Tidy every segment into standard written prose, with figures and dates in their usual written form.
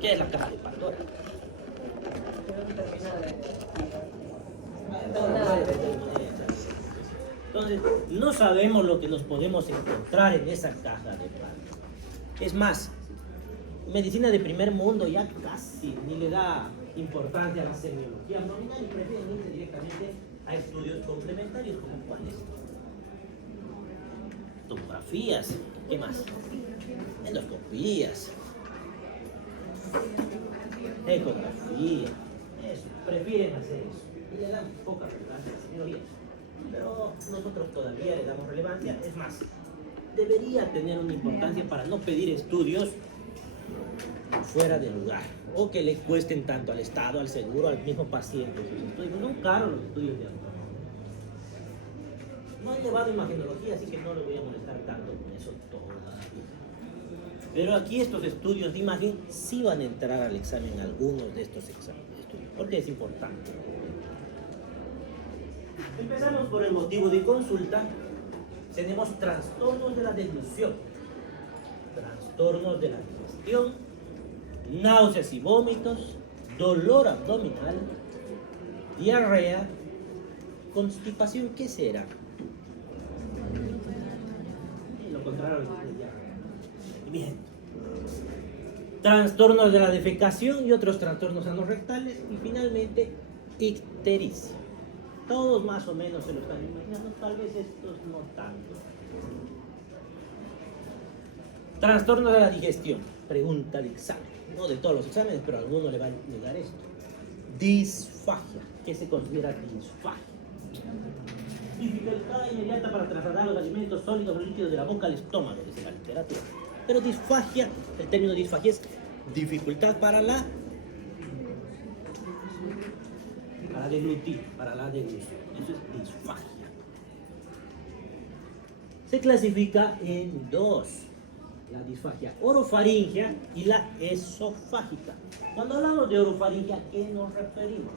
¿Qué es la caja de Pandora? Entonces, no sabemos lo que nos podemos encontrar en esa caja de Pandora. Es más, medicina de primer mundo ya casi ni le da importancia a la semiología abdominal y prefieren irse directamente a estudios complementarios como cuáles. Tomografías, ¿qué más? Endoscopías, ecografía, eso, prefieren hacer eso y le dan poca relevancia a la semiología. Pero nosotros todavía le damos relevancia, es más, debería tener una importancia para no pedir estudios fuera de lugar o que le cuesten tanto al Estado, al seguro, al mismo paciente. No son caros los estudios de autónomo. No he llevado imagenología, así que no le voy a molestar tanto con eso todavía. Pero aquí estos estudios de imagen sí van a entrar al examen, algunos de estos estudios, porque es importante. Empezamos por el motivo de consulta. Tenemos trastornos de la deglución, trastornos de la digestión, náuseas y vómitos, dolor abdominal, diarrea, constipación. ¿Qué será? Lo contrario de diarrea. Bien. Trastornos de la defecación y otros trastornos anorrectales y finalmente ictericia. Todos más o menos se lo están imaginando, tal vez estos no tanto. Trastorno de la digestión, pregunta de examen, no de todos los exámenes, pero a alguno le va a llegar esto. Disfagia, ¿qué se considera disfagia? Dificultad inmediata para trasladar los alimentos sólidos o líquidos de la boca al estómago, dice la literatura. Pero disfagia, el término disfagia es dificultad para deglutir, para la deglución. Eso es disfagia. Se clasifica en dos: la disfagia orofaringea y la esofágica. Cuando hablamos de orofaringea, ¿a qué nos referimos?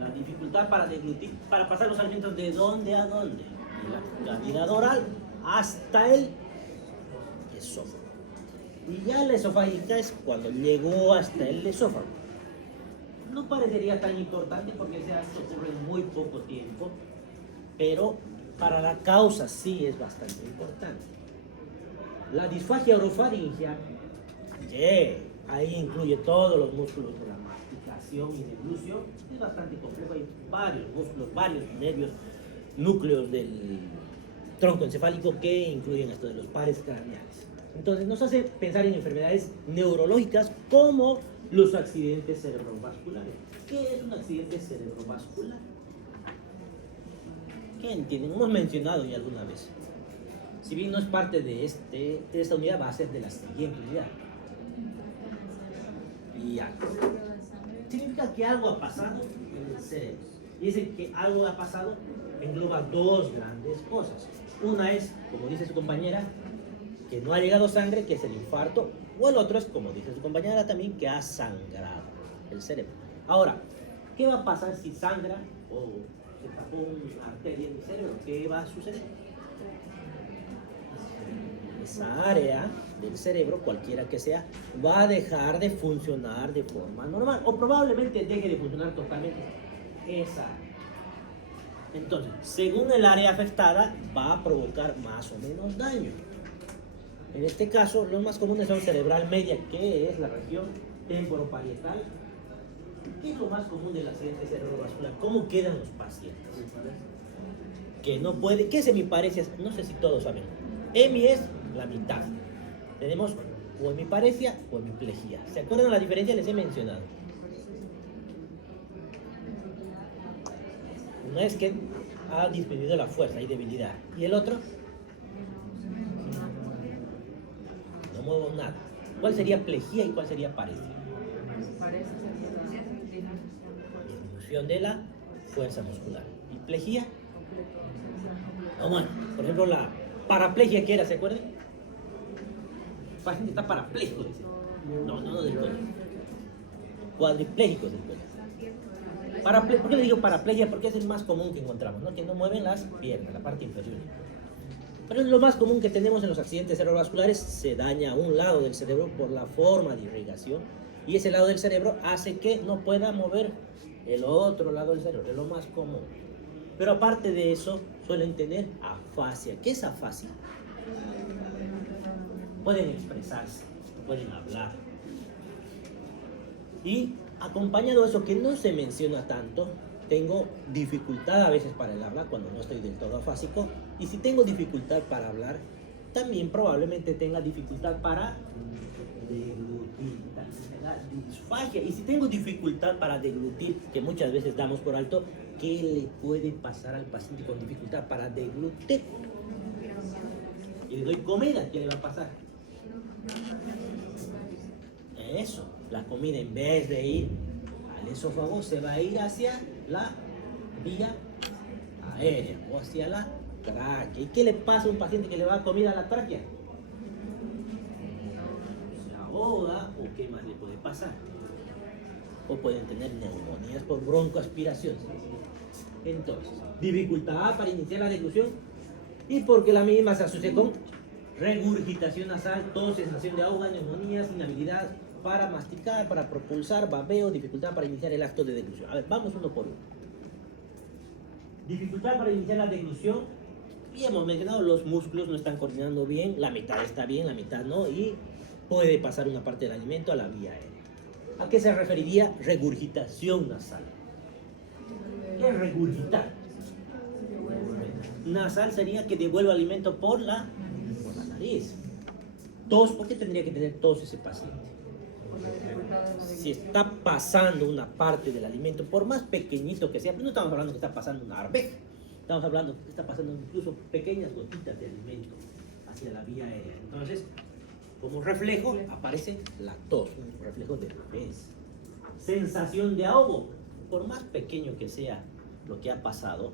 La dificultad para deglutir, para pasar los alimentos de dónde a dónde, de la cavidad oral hasta el esófago. Y ya la esofágica es cuando llegó hasta el esófago. No parecería tan importante porque ese acto ocurre en muy poco tiempo, pero para la causa sí es bastante importante. La disfagia orofaringea, ahí incluye todos los músculos de la masticación y deglución, es bastante complejo, hay varios músculos, varios nervios, núcleos del tronco encefálico que incluyen esto de los pares craneales. Entonces nos hace pensar en enfermedades neurológicas como los accidentes cerebrovasculares. ¿Qué es un accidente cerebrovascular? ¿Qué entienden? Hemos mencionado ya alguna vez. Si bien no es parte de esta unidad, va a ser de la siguiente unidad. Y ya. Significa que algo ha pasado en el cerebro. Y dice que algo ha pasado engloba dos grandes cosas. Una es, como dice su compañera, que no ha llegado sangre, que es el infarto, o el otro es, como dice su compañera también, que ha sangrado el cerebro. Ahora, ¿qué va a pasar si sangra o se tapó una arteria en el cerebro? ¿Qué va a suceder? Esa área del cerebro, cualquiera que sea, va a dejar de funcionar de forma normal, o probablemente deje de funcionar totalmente esa área. Entonces, según el área afectada, va a provocar más o menos daño. En este caso, los más comunes son cerebral media, que es la región temporoparietal. ¿Qué es lo más común del accidente cerebrovascular? ¿Cómo quedan los pacientes? Que no puede, ¿qué es hemiparesia? No sé si todos saben. Hemi es la mitad. Tenemos o hemiparesia o hemiplegia. ¿Se acuerdan la diferencia? Les he mencionado. Uno es que ha disminuido la fuerza, hay debilidad. Y el otro, no muevo nada. ¿Cuál sería plejía y cuál sería paresia? Disminución de la fuerza muscular. ¿Y plejía? No, bueno, por ejemplo, la paraplegia, ¿qué era? ¿Se acuerdan? El paciente está parapléjico, dice. No del cuello. Cuadripléjico del cuello. ¿Por qué le digo paraplegia? Porque es el más común que encontramos, ¿no? Que no mueven las piernas, la parte inferior. Pero es lo más común que tenemos en los accidentes cerebrovasculares. Se daña un lado del cerebro por la forma de irrigación y ese lado del cerebro hace que no pueda mover el otro lado del cerebro, es lo más común. Pero aparte de eso, suelen tener afasia. ¿Qué es afasia? Pueden expresarse, pueden hablar. Y acompañado de eso, que no se menciona tanto, tengo dificultad a veces para el habla cuando no estoy del todo afásico. Y si tengo dificultad para hablar, también probablemente tenga dificultad para deglutir, la disfagia. Y si tengo dificultad para deglutir, que muchas veces damos por alto, ¿qué le puede pasar al paciente con dificultad para deglutir? Y le doy comida, ¿qué le va a pasar? Eso, la comida en vez de ir al esófago se va a ir hacia la vía aérea o hacia la tráquea. ¿Y qué le pasa a un paciente que le va comida a la tráquea? Se ahoga, o qué más le puede pasar. O pueden tener neumonías por broncoaspiración. Entonces, dificultad para iniciar la deglución y porque la misma se asocia con regurgitación nasal, tos, sensación de ahogo, neumonías, inhabilidad para masticar, para propulsar, babeo, dificultad para iniciar el acto de deglución. A ver, vamos uno por uno. Dificultad para iniciar la deglución. Y hemos mencionado, los músculos no están coordinando bien, la mitad está bien, la mitad no, y puede pasar una parte del alimento a la vía aérea. ¿A qué se referiría regurgitación nasal? ¿Qué es regurgitar? Nasal sería que devuelva alimento por la nariz. Tos, ¿por qué tendría que tener tos ese paciente? Si está pasando una parte del alimento, por más pequeñito que sea, no estamos hablando que está pasando una arveja, estamos hablando que está pasando incluso pequeñas gotitas de alimento hacia la vía aérea. Entonces, como reflejo aparece la tos, un reflejo de defensa. Sensación de ahogo, por más pequeño que sea lo que ha pasado,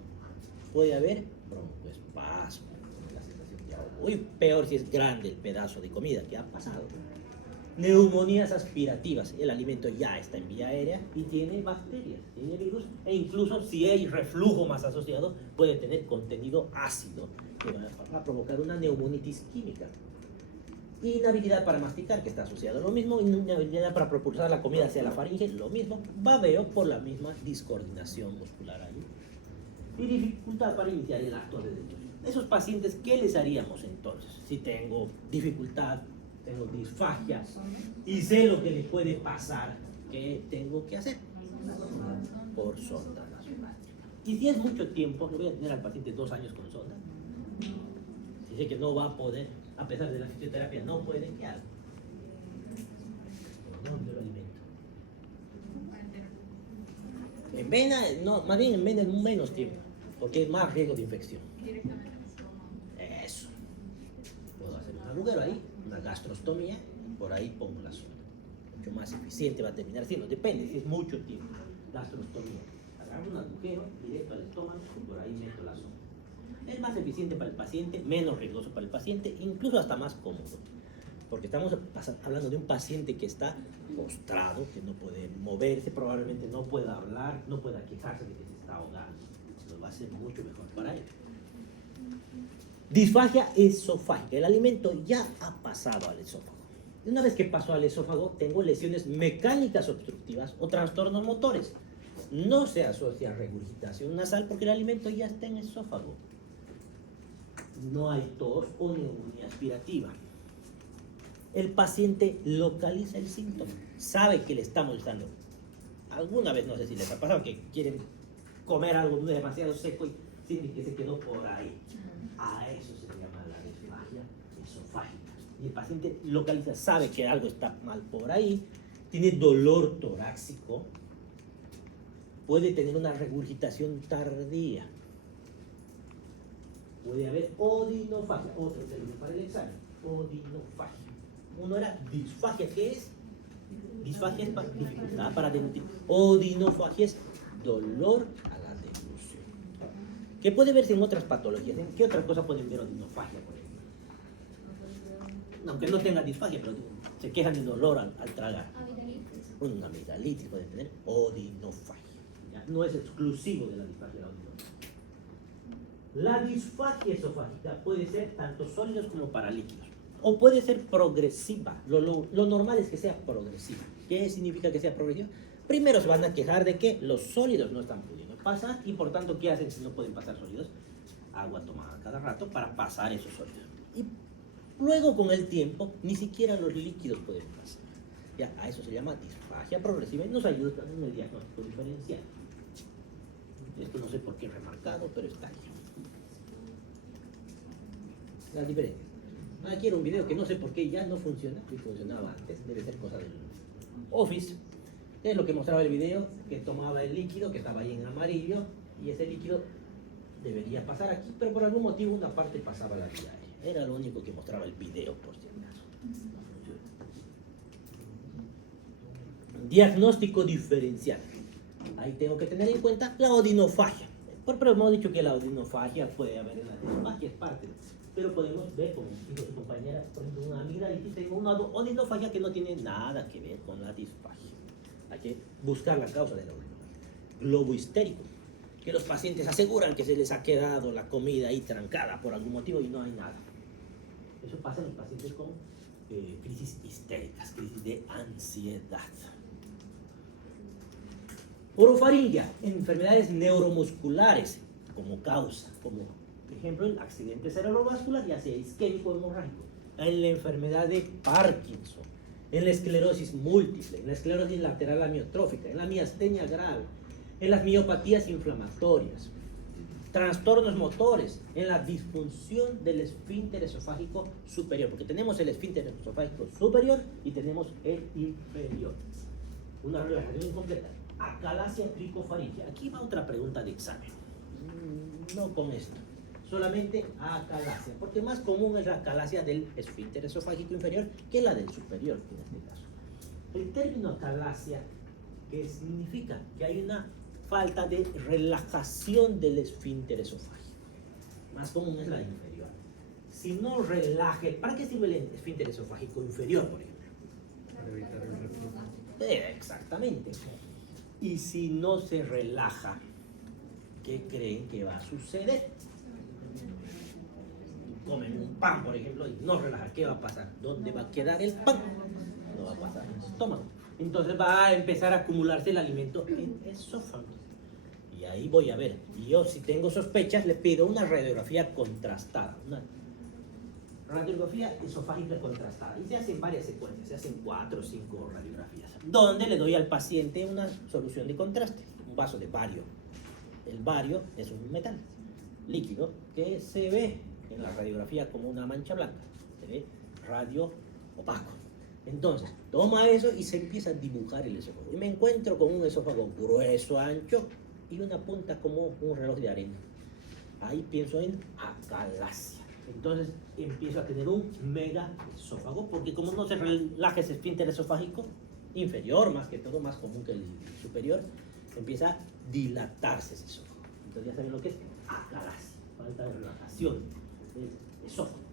puede haber broncoespasmo, la sensación de ahogo. Uy, peor si es grande el pedazo de comida que ha pasado. Neumonías aspirativas, el alimento ya está en vía aérea y tiene bacterias, tiene virus, e incluso si hay reflujo más asociado, puede tener contenido ácido que va a provocar una neumonitis química. Inhabilidad para masticar, que está asociado a lo mismo, inhabilidad para propulsar la comida hacia la faringe, lo mismo, babeo por la misma discoordinación muscular ahí. Y dificultad para iniciar el acto de deglución. Esos pacientes, ¿qué les haríamos entonces? Si tengo dificultad, tengo disfagia y sé lo que le puede pasar, ¿qué tengo que hacer? Por sonda nasogástrica. Y si es mucho tiempo, lo voy a tener al paciente 2 años con sonda. Si sé que no va a poder, a pesar de la fisioterapia, no puede, ¿qué hago? ¿Dónde lo alimento? En vena, no, más bien en vena en menos tiempo, porque hay más riesgo de infección. Eso. Puedo hacer un agujero ahí, una gastrostomía, por ahí pongo la sonda. Mucho más eficiente va a terminar siendo, depende si es mucho tiempo. Gastrostomía. Agarro un agujero directo al estómago y por ahí meto la sonda. Es más eficiente para el paciente, menos riesgoso para el paciente, incluso hasta más cómodo. Porque estamos hablando de un paciente que está postrado, que no puede moverse, probablemente no pueda hablar, no pueda quejarse de que se está ahogando. Lo va a ser mucho mejor para él. Disfagia esofágica. El alimento ya ha pasado al esófago. Y una vez que pasó al esófago, tengo lesiones mecánicas obstructivas o trastornos motores. No se asocia a regurgitación nasal porque el alimento ya está en el esófago. No hay tos o neumonía aspirativa. El paciente localiza el síntoma, sabe que le está molestando. Alguna vez, no sé si les ha pasado, que quieren comer algo demasiado seco y sienten que se quedó por ahí. A eso se le llama la disfagia esofágica. Y el paciente localiza, sabe que algo está mal por ahí, tiene dolor torácico, puede tener una regurgitación tardía. Puede haber odinofagia, otro término para el examen, odinofagia. Uno era disfagia, ¿qué es? Disfagia es dificultad para deglutir. Odinofagia es dolor a la deglución. ¿Qué puede verse en otras patologías? ¿En qué otra cosa pueden ver odinofagia, por ejemplo? Aunque no tenga disfagia, pero se quejan de dolor al tragar. Una amigdalitis puede tener odinofagia. ¿Ya? No es exclusivo de la disfagia la odinofagia. La disfagia esofágica puede ser tanto sólidos como para líquidos. O puede ser progresiva. Lo normal es que sea progresiva. ¿Qué significa que sea progresiva? Primero se van a quejar de que los sólidos no están pudiendo pasar y por tanto, ¿qué hacen si no pueden pasar sólidos? Agua tomada cada rato para pasar esos sólidos. Y luego con el tiempo, ni siquiera los líquidos pueden pasar. Ya, a eso se llama disfagia progresiva y nos ayuda en el diagnóstico diferencial. Esto no sé por qué remarcado, pero está ahí. Las diferencias. Aquí era un video que no sé por qué ya no funciona, que funcionaba antes, debe ser cosa del Office. Es lo que mostraba el video, que tomaba el líquido que estaba ahí en amarillo y ese líquido debería pasar aquí, pero por algún motivo una parte pasaba a la vía. Era lo único que mostraba el video, por si acaso. Diagnóstico diferencial. Ahí tengo que tener en cuenta la odinofagia. Pero hemos dicho que la odinofagia puede haber en la disfagia, es parte. Pero podemos ver, como dijo su compañera, por ejemplo, una amigdalitis, tengo una odinofagia que no tiene nada que ver con la disfagia. Hay que buscar la causa de la odinofagia. Globo histérico, que los pacientes aseguran que se les ha quedado la comida ahí trancada por algún motivo y no hay nada. Eso pasa en los pacientes con crisis histéricas, crisis de ansiedad. Orofaringia, enfermedades neuromusculares como causa, como por ejemplo el accidente cerebrovascular, ya sea isquémico o hemorrágico, en la enfermedad de Parkinson, en la esclerosis múltiple, en la esclerosis lateral amiotrófica, en la miastenia grave, en las miopatías inflamatorias, trastornos motores, en la disfunción del esfínter esofágico superior, porque tenemos el esfínter esofágico superior y tenemos el inferior. Una relajación incompleta. Acalasia tricofaringia. Aquí va otra pregunta de examen. No con esto. Solamente acalasia. Porque más común es la acalasia del esfínter esofágico inferior que la del superior, en este caso. El término acalasia, ¿qué significa? Que hay una falta de relajación del esfínter esofágico. Más común es la inferior. Si no relaje, ¿para qué sirve el esfínter esofágico inferior, por ejemplo? Para evitar el reflujo. Exactamente. Y si no se relaja, ¿qué creen que va a suceder? Comen un pan, por ejemplo, y no relaja, ¿qué va a pasar? ¿Dónde va a quedar el pan? No va a pasar en el estómago. Entonces va a empezar a acumularse el alimento en el esófago. Y ahí voy a ver. Y yo, si tengo sospechas, le pido una radiografía contrastada. Una radiografía esofágica contrastada. Y se hacen varias secuencias, se hacen 4 o 5 radiografías. Donde le doy al paciente una solución de contraste, un vaso de bario. El bario es un metal líquido que se ve en la radiografía como una mancha blanca. Se ve radio opaco. Entonces, toma eso y se empieza a dibujar el esófago. Y me encuentro con un esófago grueso, ancho y una punta como un reloj de arena. Ahí pienso en acalasia. Entonces empiezo a tener un mega esófago, porque como no se relaja ese esfínter esofágico inferior, más que todo, más común que el superior, empieza a dilatarse ese esófago. Entonces ya saben lo que es acalasia, falta de relajación del esófago.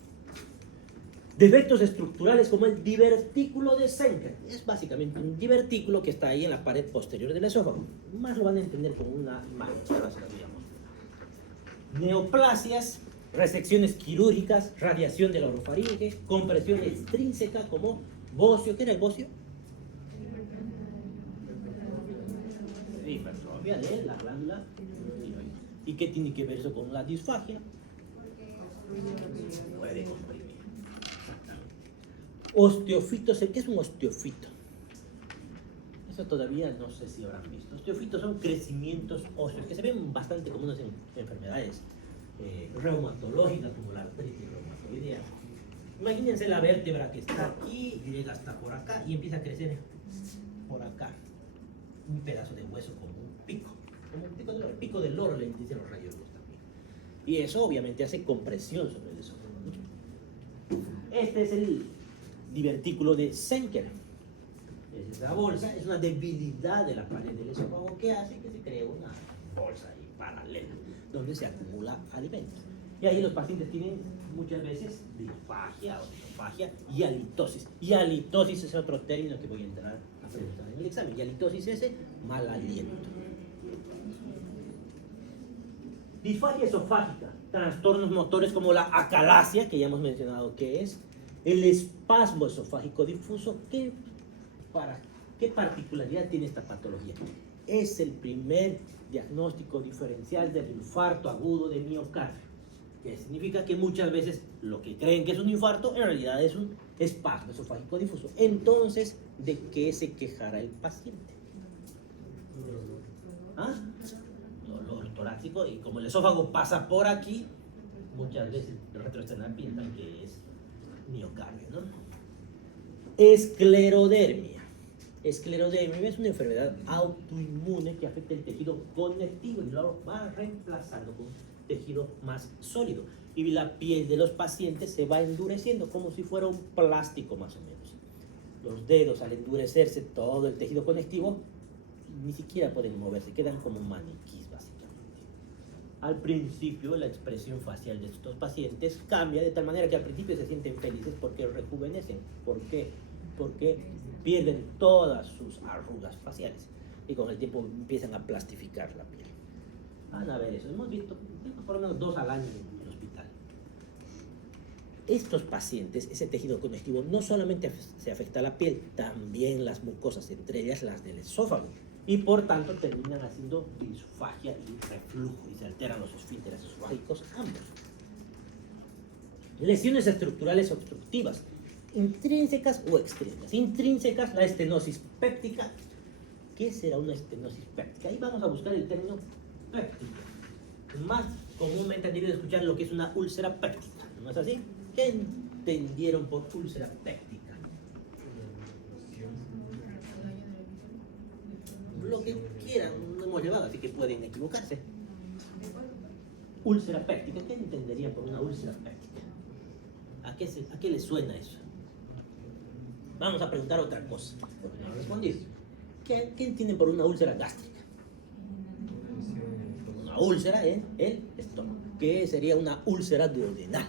Defectos estructurales como el divertículo de Senker. Es básicamente un divertículo que está ahí en la pared posterior del esófago. Más lo van a entender con una imagen. Ahora se las voy a mostrar. Neoplasias, resecciones quirúrgicas, radiación de la orofaringe, compresión extrínseca como bocio. ¿Qué era el bocio? Hipertrofia de la glándula. ¿Y qué tiene que ver eso con la disfagia? Puede comprimir. Osteofitos, ¿qué es un osteofito? Eso todavía no sé si habrán visto. Osteofitos son crecimientos óseos que se ven bastante comunes en enfermedades reumatológicas como la artritis reumatoidea. Imagínense la vértebra que está aquí y llega hasta por acá y empieza a crecer por acá. Un pedazo de hueso como un pico del loro. El pico del loro le dicen los rayos también. Y eso obviamente hace compresión sobre el esófago. Este es el divertículo de Senker. Es esa bolsa, es una debilidad de la pared del esófago que hace que se cree una bolsa ahí paralela donde se acumula alimento. Y ahí los pacientes tienen muchas veces disfagia o disofagia y halitosis. Y halitosis es otro término que voy a entrar a preguntar en el examen. Y halitosis es mal aliento. Disfagia esofágica, trastornos motores como la acalasia, que ya hemos mencionado que es, el espasmo esofágico difuso, que para ¿Qué particularidad tiene esta patología? Es el primer diagnóstico diferencial del infarto agudo de miocardio, que significa que muchas veces lo que creen que es un infarto en realidad es un espasmo esofágico difuso. Entonces, ¿de qué se quejará el paciente? ¿Ah? Dolor torácico, y como el esófago pasa por aquí, muchas veces el retroesternal piensan que es miocardio, ¿no? Esclerodermia. Esclerodermia es una enfermedad autoinmune que afecta el tejido conectivo y lo va reemplazando con tejido más sólido. Y la piel de los pacientes se va endureciendo como si fuera un plástico más o menos. Los dedos, al endurecerse todo el tejido conectivo, ni siquiera pueden moverse, quedan como maniquís básicamente. Al principio la expresión facial de estos pacientes cambia de tal manera que al principio se sienten felices porque rejuvenecen. ¿Por qué? Porque pierden todas sus arrugas faciales y con el tiempo empiezan a plastificar la piel. Van a ver eso, hemos visto por lo menos 2 al año en el hospital. Estos pacientes, ese tejido conectivo, no solamente se afecta a la piel, también las mucosas, entre ellas las del esófago, y por tanto terminan haciendo disfagia y reflujo y se alteran los esfínteres esofágicos ambos. Lesiones estructurales obstructivas, intrínsecas o extrínsecas. Intrínsecas, la estenosis péptica. ¿Qué será una estenosis péptica? Ahí vamos a buscar el término péptica. Más comúnmente han debido escuchar lo que es una úlcera péptica, ¿no es así? ¿Qué entendieron por úlcera péptica? Lo que quieran, no hemos llevado, así que pueden equivocarse. Úlcera péptica, ¿qué entenderían por una úlcera péptica? ¿A qué les suena eso? Vamos a preguntar otra cosa, porque no respondí. ¿Qué entienden por una úlcera gástrica? Una úlcera en el estómago. ¿Qué sería una úlcera duodenal?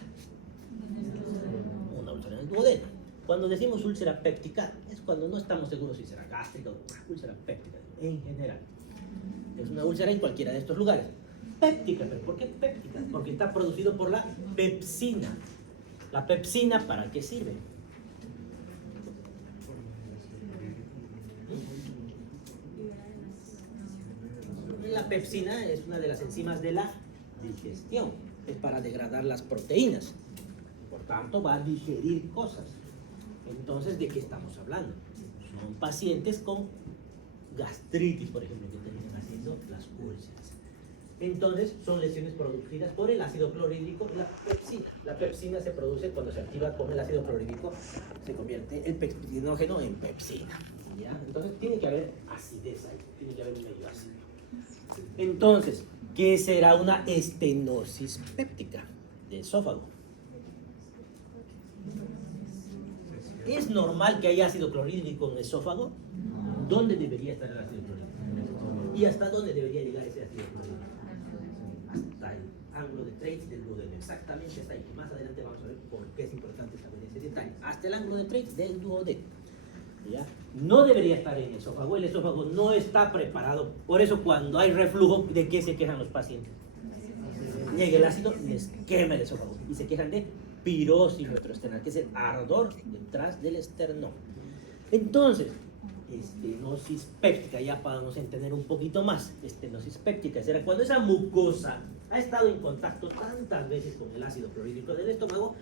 Una úlcera en el duodeno. Cuando decimos úlcera péptica, es cuando no estamos seguros si será gástrica o úlcera péptica, en general. Es una úlcera en cualquiera de estos lugares. Péptica, ¿pero por qué péptica? Porque está producido por la pepsina. ¿La pepsina para qué sirve? La pepsina es una de las enzimas de la digestión. Es para degradar las proteínas. Por tanto, va a digerir cosas. Entonces, ¿de qué estamos hablando? Son pacientes con gastritis, por ejemplo, que terminan haciendo las úlceras. Entonces, son lesiones producidas por el ácido clorhídrico y la pepsina. La pepsina se produce cuando se activa con el ácido clorhídrico, se convierte el pepsinógeno en pepsina. ¿Ya? Entonces, tiene que haber acidez ahí, tiene que haber un medio ácido. Entonces, ¿qué será una estenosis péptica del esófago? ¿Es normal que haya ácido clorhídrico en el esófago? ¿Dónde debería estar el ácido clorhídrico? ¿Y hasta dónde debería llegar ese ácido clorhídrico? Hasta el ángulo de Treitz del duodeno, exactamente hasta ahí. Más adelante vamos a ver por qué es importante saber ese detalle. Hasta el ángulo de Treitz del duodeno. ¿Ya? No debería estar en el esófago no está preparado. Por eso cuando hay reflujo, ¿de qué se quejan los pacientes? Llega el ácido, les quema el esófago y se quejan de pirosis retroesternal, que es el ardor detrás del esternón. Entonces, estenosis péptica, ya podemos entender un poquito más. Estenosis péptica será cuando esa mucosa ha estado en contacto tantas veces con el ácido clorhídrico del estómago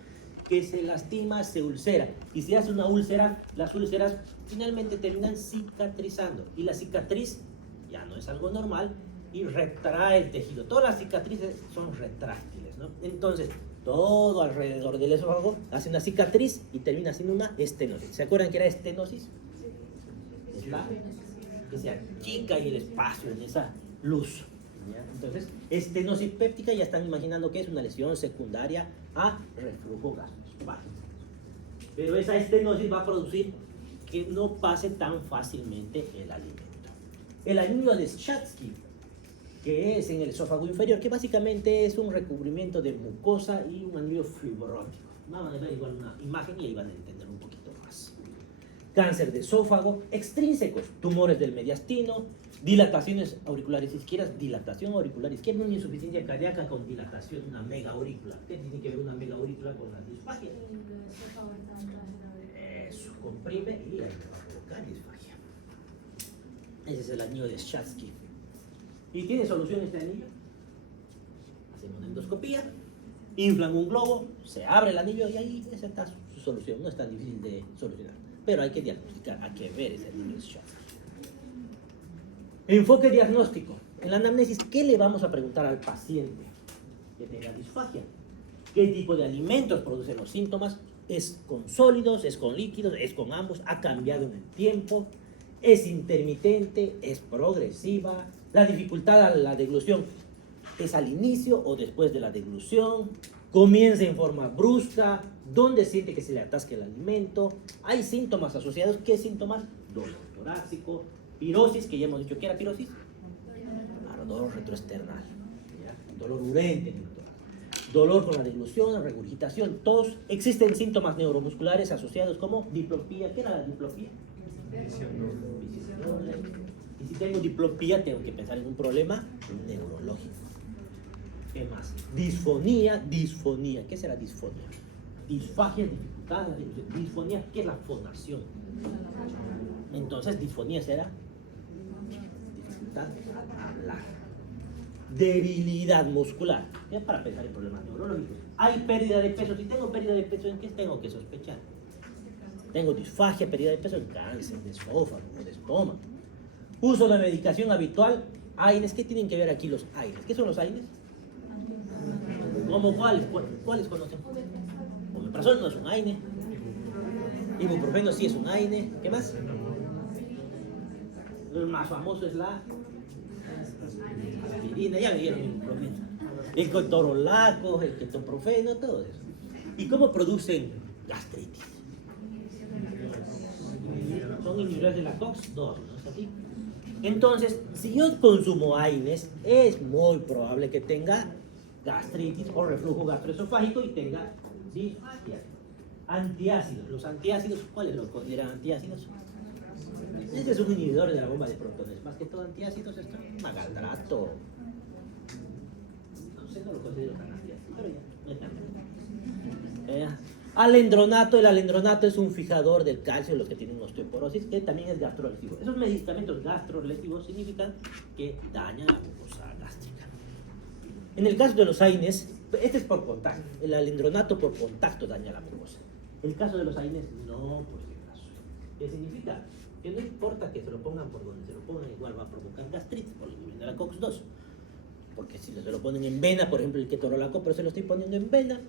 que se lastima, se ulcera. Y si hace una úlcera, las úlceras finalmente terminan cicatrizando. Y la cicatriz ya no es algo normal y retrae el tejido. Todas las cicatrices son retráctiles, ¿no? Entonces, todo alrededor del esófago hace una cicatriz y termina siendo una estenosis. ¿Se acuerdan que era estenosis? ¿Está? Que se achica ahí el espacio en esa luz. ¿Ya? Entonces, estenosis péptica, ya están imaginando que es una lesión secundaria a reflujo gastroesofágico. Pero esa estenosis va a producir que no pase tan fácilmente el alimento. El anillo de Schatzky, que es en el esófago inferior, que básicamente es un recubrimiento de mucosa y un anillo fibrótico. Vamos a ver igual una imagen y ahí van a entender un poquito más. Cáncer de esófago, extrínsecos, tumores del mediastino, dilataciones auriculares izquierdas, dilatación auricular izquierda, una insuficiencia cardíaca con dilatación, una mega aurícula. ¿Qué tiene que ver una mega aurícula con la disfagia? Eso, comprime y ahí va a provocar disfagia. Ese es el anillo de Schatzky. ¿Y tiene solución este anillo? Hacemos una endoscopía, inflan un globo, se abre el anillo y ahí esa está su solución. No es tan difícil de solucionar, pero hay que diagnosticar, hay que ver ese anillo de Schatzky. Enfoque diagnóstico. En la anamnesis, ¿qué le vamos a preguntar al paciente que tenga disfagia? ¿Qué tipo de alimentos producen los síntomas? ¿Es con sólidos? ¿Es con líquidos? ¿Es con ambos? ¿Ha cambiado en el tiempo? ¿Es intermitente? ¿Es progresiva? ¿La dificultad a la deglución es al inicio o después de la deglución? ¿Comienza en forma brusca? ¿Dónde siente que se le atasca el alimento? ¿Hay síntomas asociados? ¿Qué síntomas? Dolor torácico, pirosis, que ya hemos dicho que era pirosis. Claro, dolor retroesternal, ¿ya? Dolor urente, dolor con la deglución, regurgitación, tos. Existen síntomas neuromusculares asociados como diplopía. ¿Qué era la diplopía? Y si tengo diplopía, tengo que pensar en un problema neurológico. ¿Qué más? Disfonía. ¿Qué será disfonía? Disfagia, dificultad, disfonía. ¿Qué es la fonación? Entonces, disfonía será dificultad al hablar. Debilidad muscular. Es para pensar en problemas neurológicos. Hay pérdida de peso. Si tengo pérdida de peso, ¿en qué tengo que sospechar? Tengo disfagia, pérdida de peso, en cáncer de esófago o de estómago. Uso de medicación habitual. AINES. ¿Qué tienen que ver aquí los AINES? ¿Qué son los AINES? ¿Cómo cuáles? ¿Cuáles conocen? Omeprazol no es un AINE. Ibuprofeno sí es un AINE. ¿Qué más? El más famoso es la aspirina. Ya vieron el ibuprofeno. El ketorolaco, el ketoprofeno, todo eso. ¿Y cómo producen gastritis? Son inhibidores de la COX-2, ¿no es así? Entonces, si yo consumo AINES, es muy probable que tenga gastritis o reflujo gastroesofágico y tenga disfagia. Antiácidos. Los antiácidos, ¿cuáles los consideran antiácidos? Este es un inhibidor de la bomba de protones. Más que todo antiácidos, esto es magaldrato. No sé, no lo considero tan antiácido, pero ya. Alendronato. El alendronato es un fijador del calcio en los que tienen osteoporosis, que también es gastrolesivo. Esos medicamentos gastrolesivos significan que dañan la mucosa gástrica. En el caso de los AINES, este es por contacto. El alendronato por contacto daña la mucosa. En el caso de los AINES, no por ese caso. ¿Qué significa? Que no importa que se lo pongan por donde se lo pongan, igual va a provocar gastritis por el nivel de la COX-2. Porque si se lo ponen en vena, por ejemplo el ketorolaco, pero se lo estoy poniendo en vena,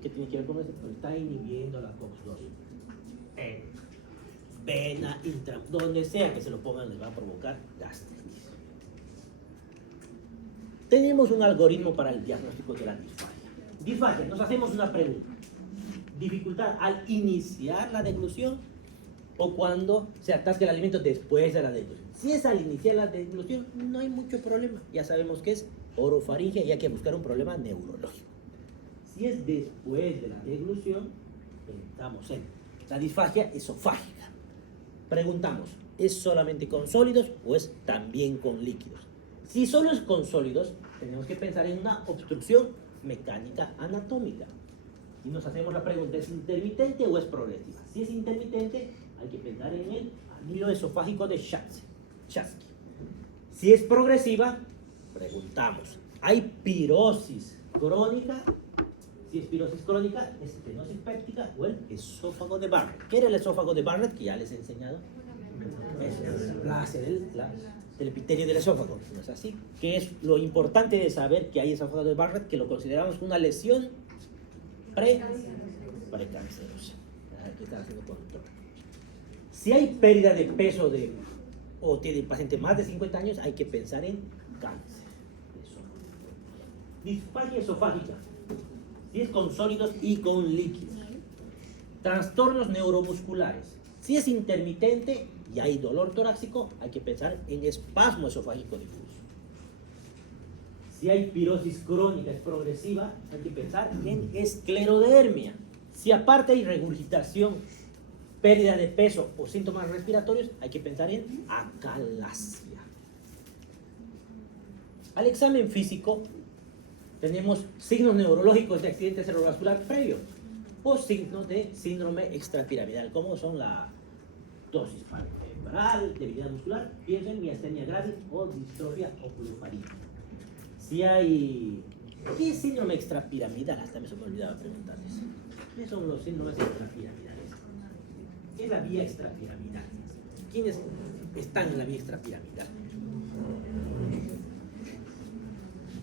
¿qué tiene que ver con eso? Pues está inhibiendo la COX-2. En vena, donde sea que se lo pongan, les va a provocar gastritis. Tenemos un algoritmo para el diagnóstico de la disfagia. Disfagia, nos hacemos una pregunta. Dificultad al iniciar la deglución o cuando se atasca el alimento después de la deglución. Si es al iniciar la deglución, no hay mucho problema. Ya sabemos que es orofaringia y hay que buscar un problema neurológico. Si es después de la deglución, estamos en la disfagia esofágica. Preguntamos, ¿es solamente con sólidos o es también con líquidos? Si solo es con sólidos, tenemos que pensar en una obstrucción mecánica anatómica. Y nos hacemos la pregunta, ¿es intermitente o es progresiva? Si es intermitente, hay que pensar en el anillo esofágico de Schatzky. Si es progresiva, preguntamos, ¿hay pirosis crónica? Si es pirosis crónica, ¿es estenosis péptica o el esófago de Barrett? ¿Qué era el esófago de Barrett? Que ya les he enseñado. Es la base del epitelio del esófago, ¿no es así? Que es lo importante de saber que hay esófago de Barrett, que lo consideramos una lesión precancerosa. Aquí está haciendo control. Si hay pérdida de peso o tiene el paciente más de 50 años, hay que pensar en cáncer de esófago. Disfagia esofágica. Si es con sólidos y con líquidos. Trastornos neuromusculares. Si es intermitente y hay dolor torácico, hay que pensar en espasmo esofágico difuso. Si hay pirosis crónica, es progresiva, hay que pensar en esclerodermia. Si aparte hay regurgitación, pérdida de peso o síntomas respiratorios, hay que pensar en acalasia. Al examen físico tenemos signos neurológicos de accidente cerebrovascular previo o signos de síndrome extrapiramidal, como son la dosis oral, debilidad muscular, pienso en miastenia gravis o distrofia oculofaríngea. Si hay... ¿Qué es síndrome extrapiramidal? Hasta me se me olvidaba preguntarles. ¿Qué son los síndromes extrapiramidales? ¿Qué es la vía extrapiramidal? ¿Quiénes están en la vía extrapiramidal?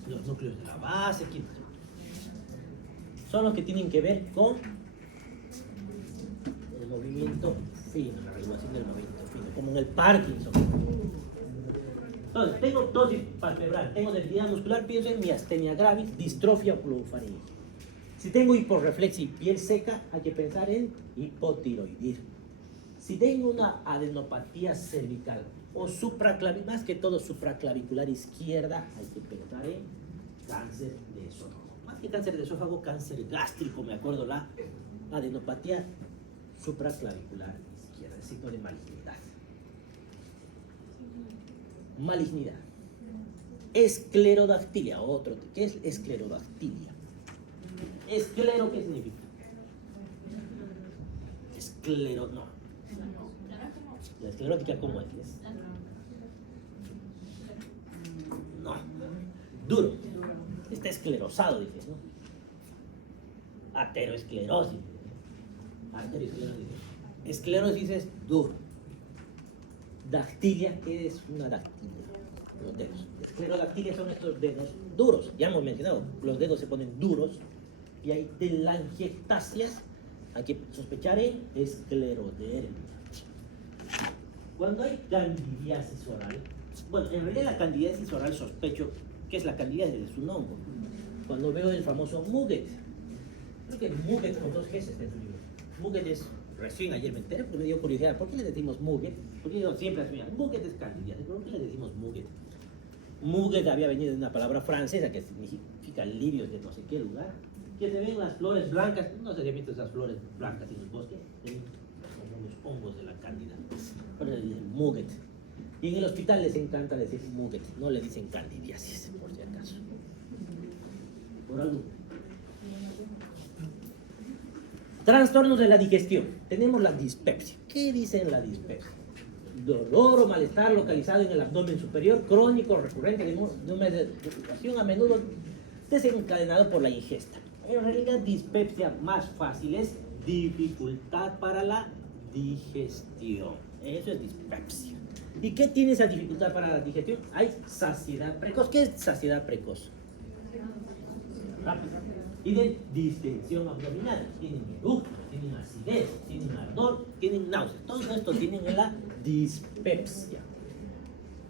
Los núcleos de la base, ¿quiénes? Son los que tienen que ver con el movimiento fino, la regulación del movimiento fino, como en el Parkinson. Entonces, tengo tosis palpebral, tengo debilidad muscular, pienso en miastenia gravis, distrofia oculofaríngea. Si tengo hiporreflexia y piel seca, hay que pensar en hipotiroidismo. Si tengo una adenopatía cervical o supraclavicular, más que todo supraclavicular izquierda, hay que pensar en cáncer de esófago. Más que cáncer de esófago, cáncer gástrico, me acuerdo, la adenopatía supraclavicular izquierda, el signo de malignidad. Malignidad. Esclerodactilia, otro. ¿Qué es esclerodactilia? Esclero, ¿qué significa? No. La esclerótica, ¿cómo es? No. Duro. Está esclerosado, dices, ¿no? Ateroesclerosis. Arteriosclerosis. Esclerosis es duro. Dactilia, ¿qué es una dactilia? Los dedos. Esclerodactilia son estos dedos duros. Ya hemos mencionado, los dedos se ponen duros y hay telangiectasias. Hay que sospechar en esclerodermia. Cuando hay candidiasis oral, bueno, en realidad la candidiasis oral sospecho que es la candidiasis de su nombre. Cuando veo el famoso Muget, creo que Muget con dos Gs está en su libro. Muget es, recién ayer me enteré porque me dio curiosidad, ¿por qué le decimos Muget? Porque yo siempre asumía, Muget es candidiasis, ¿por qué le decimos Muget? Muget había venido de una palabra francesa que significa lirios de no sé qué lugar, que se ven las flores blancas, no sé si han visto esas flores blancas en el bosque, como los hongos de la cándida, pero le dicen Muget. Y en el hospital les encanta decir Muget, no le dicen candidiasis, por si acaso. Por algo. Trastornos de la digestión. Tenemos la dispepsia. ¿Qué dicen la dispepsia? Dolor o malestar localizado en el abdomen superior, crónico, recurrente, de una duración a menudo desencadenado por la ingesta. En realidad, dispepsia más fácil es dificultad para la digestión. Eso es dispepsia. ¿Y qué tiene esa dificultad para la digestión? Hay saciedad precoz. ¿Qué es saciedad precoz? Rápido. Tienen distensión abdominal, tienen eructo, tienen acidez, tienen ardor, tienen náuseas. Todo esto tienen en la dispepsia.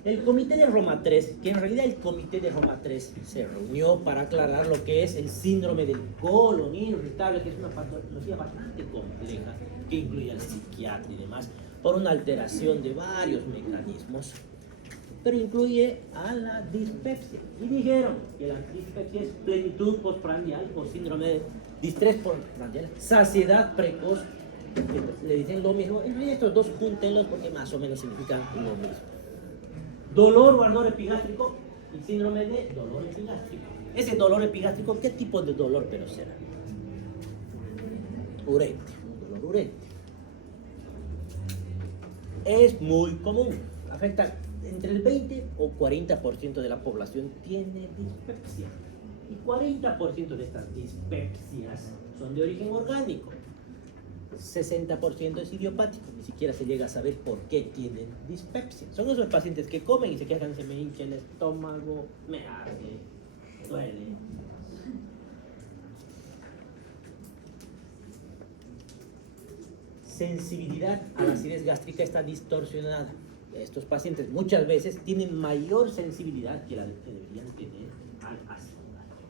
El comité de Roma III, que en realidad el comité de Roma III se reunió para aclarar lo que es el síndrome del colon irritable, que es una patología bastante compleja, que incluye al psiquiatra y demás, por una alteración de varios mecanismos, pero incluye a la dispepsia. Y dijeron que la dispepsia es plenitud postprandial o síndrome de distrés postprandial, saciedad precoz, le dicen lo mismo. En realidad estos dos júntenlos porque más o menos significan lo mismo. Dolor o ardor epigástrico y síndrome de dolor epigástrico. Ese dolor epigástrico, ¿qué tipo de dolor pero será? Urente, un dolor urente. Es muy común, afecta entre el 20 o 40% de la población tiene dispepsia. Y 40% de estas dispepsias son de origen orgánico. 60% es idiopático, ni siquiera se llega a saber por qué tienen dispepsia. Son esos pacientes que comen y se quejan, se me hincha el estómago, me arde, me duele. Sensibilidad a la acidez gástrica está distorsionada. Estos pacientes muchas veces tienen mayor sensibilidad que la que deberían tener al ácido gástrico.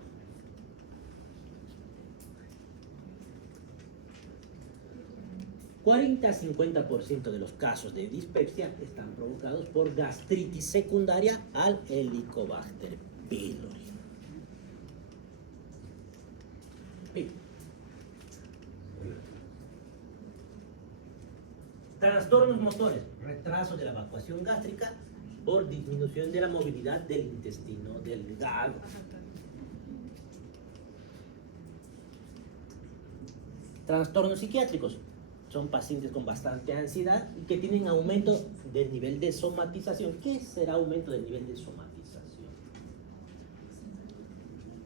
$40-50% de los casos de dispepsia están provocados por gastritis secundaria al Helicobacter pylori. Trastornos motores, retraso de la evacuación gástrica por disminución de la movilidad del intestino delgado. Trastornos psiquiátricos, son pacientes con bastante ansiedad y que tienen aumento del nivel de somatización. ¿Qué será aumento del nivel de somatización?